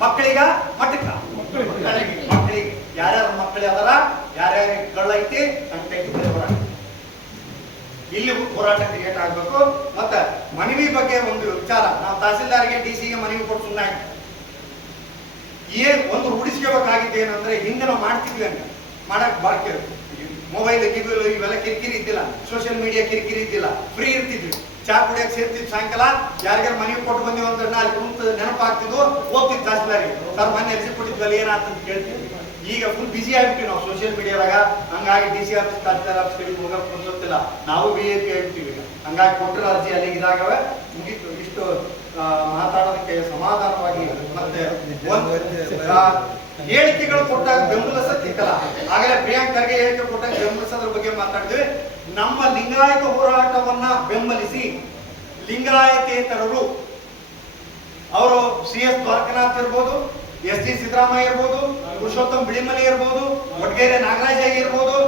ಮಠಕ್ಕ ಮಕ್ಕಳಿಗೆ ಯಾರ್ಯಾರ ಮಕ್ಕಳು ಅದರ, ಯಾರ್ಯಾರ ಕಳ್ಳೈತಿ ಅಂತ ಇಲ್ಲಿ ಹೋರಾಟ ಕ್ರಿಯೇಟ್ ಆಗ್ಬೇಕು. ಮತ್ತೆ ಮನವಿ ಬಗ್ಗೆ ಒಂದು ವಿಚಾರ, ನಾವು ತಹಸೀಲ್ದಾರ್ಗೆ DC ಗೆ ಮನವಿ ಕೊಟ್ಟು ಸುಮ್ಮನೆ ಒಂದು ರೂಢಿಸ್ಕೋಬೇಕಾಗಿದ್ದೇನಂದ್ರೆ, ಹಿಂದೆ ನಾವು ಮಾಡ್ತಿದ್ವಿ ಅಂತ ಮಾಡಕ್ ಬಾರ್ಕೇವೆ. ಮೊಬೈಲ್ ಇವೆಲ್ಲ ಕಿರಿಕಿರಿ ಇದ್ದಿಲ್ಲ, ಸೋಷಿಯಲ್ ಮೀಡಿಯಾ ಕಿರಿಕಿರಿ ಇದ್ದಿಲ್ಲ, ಫ್ರೀ ಇರ್ತಿದ್ವಿ. ಚಾ ಕುಡಿಯಕ್ಕೆ ಸೇರ್ತಿದ್ವಿ, ಸಾಯಂಕಾಲ ಯಾರಿಗಾರು ಮನವಿ ಕೊಟ್ಟು ಬಂದಿವ ಅಂದ್ರೆ ಅಲ್ಲಿ ಕುಂತು ನೆನಪಾಗ್ತಿದ್ವು, ಹೋಗ್ತಿದ್ವಿ ತಹಸೀಲ್ದಾರಿಗೆ, ಸರ್ ಮನೆ ಎಲ್ಸಿ ಕೊಟ್ಟಿದ್ವಲ್ಲ ಏನಾಗ್ತಂತ ಕೇಳ್ತೀವಿ. ಈಗ ಫುಲ್ ಬಿಸಿ ಆಗ್ಬಿಟ್ಟಿವಿ ನಾವು ಸೋಷಿಯಲ್ ಮೀಡಿಯಾದಾಗ. ಹಂಗಾಗಿ DC ಆಫೀಸ್ ತಹಸೀಲ್ದಾರ್ ಆಫೀಸ್ಗಳಿಗೆ ಹೋಗಕ್ಕೆ ಅನ್ಸುತ್ತಿಲ್ಲ, ನಾವು VIP ಆಗ್ಬಿಟ್ಟಿವಿ ಈಗ. ಹಂಗಾಗಿ ಕೊಟ್ಟರ ಅರ್ಜಿ ಅಲ್ಲಿಗೆ ಇದಾಗವೆ, ಮುಗೀತು. ಇಷ್ಟು ಮಾತಾಡೋದಕ್ಕೆ ಸಮಾಧಾನವಾಗಿ ಮತ್ತೆ ಹೇಳಿಕೆಗಳು ಕೊಟ್ಟಾಗ ಬೆಂಬಲಿಸತ್ತಿತ್ತಲ್ಲ, ಆಗಲೇ ಪ್ರಿಯಾಂಕ್ ಖರ್ಗೆ ಹೇಳಿಕೆ ಕೊಟ್ಟಾಗ ಬೆಂಬಲಿಸೋದ್ರ ಬಗ್ಗೆ ಮಾತಾಡ್ತೀವಿ. ನಮ್ಮ ಲಿಂಗಾಯತ ಹೋರಾಟವನ್ನ ಬೆಂಬಲಿಸಿ ಲಿಂಗಾಯತೇತರರು, ಅವರು CS ದ್ವಾರಕನಾಥ್ ಇರ್ಬೋದು, SD ಸಿದ್ದರಾಮಯ್ಯ ಇರ್ಬೋದು, ಪುರುಷೋತ್ತಮ್ ಬಿಳಿಮಲೆ ಇರ್ಬೋದು, ಒಡ್ಗೇರೆ ನಾಗರಾಜ ಇರ್ಬೋದು,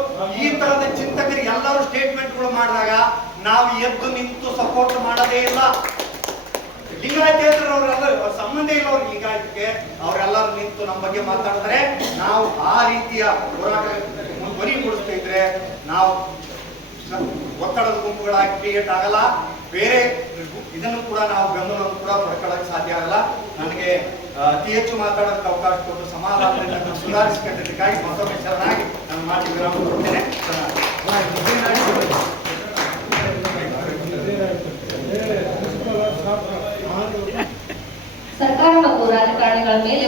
ಈ ತರದ ಚಿಂತಕರಿಗೆ ಎಲ್ಲರೂ ಸ್ಟೇಟ್ಮೆಂಟ್ಗಳು ಮಾಡಿದಾಗ ನಾವು ಎದ್ದು ನಿಂತು ಸಪೋರ್ಟ್ ಮಾಡೋದೇ ಇಲ್ಲ. ಲಿಂಗಾಯತೇತರವರೆಲ್ಲ ಸಂಬಂಧ ಇಲ್ಲ ಅವ್ರಿಗೆ ಲಿಂಗಾಯತಕ್ಕೆ, ಅವರೆಲ್ಲರೂ ನಿಂತು ನಮ್ಮ ಬಗ್ಗೆ ಮಾತಾಡಿದ್ರೆ ನಾವು ಆ ರೀತಿಯ ಹೋರಾಟ ಧ್ವನಿಗೂಡಿಸ್ತಾ ಇದ್ರೆ ನಾವು ಒತ್ತಡದ ಗುಂಪುಗಳಾಗಿ ಕ್ರಿಯೇಟ್ ಆಗಲ್ಲ. ಬೇರೆ ಇದನ್ನು ಕೂಡ ನಾವು ಬೆಂಬಲವನ್ನು ಕೂಡ ಪಡ್ಕೊಳ್ಳೋಕೆ ಸಾಧ್ಯ ಆಗಲ್ಲ. ನನಗೆ ಅತಿ ಹೆಚ್ಚು ಮಾತಾಡೋದಕ್ಕೆ ಅವಕಾಶ ಕೊಟ್ಟು ಸಮಾಧಾನದಿಂದ ಸುಧಾರಿಸಿಕೊಂಡಿದ್ದಕ್ಕಾಗಿ ಮತ್ತೊಮ್ಮೆ ಶರಣಾಗಿ ನಾನು ಮಾತಿ ವಿರಾಮ ಕೊಡ್ತೇನೆ. ಸರ್ಕಾರ ಮತ್ತು ರಾಜಕಾರಣಿಗಳ ಮೇಲೆ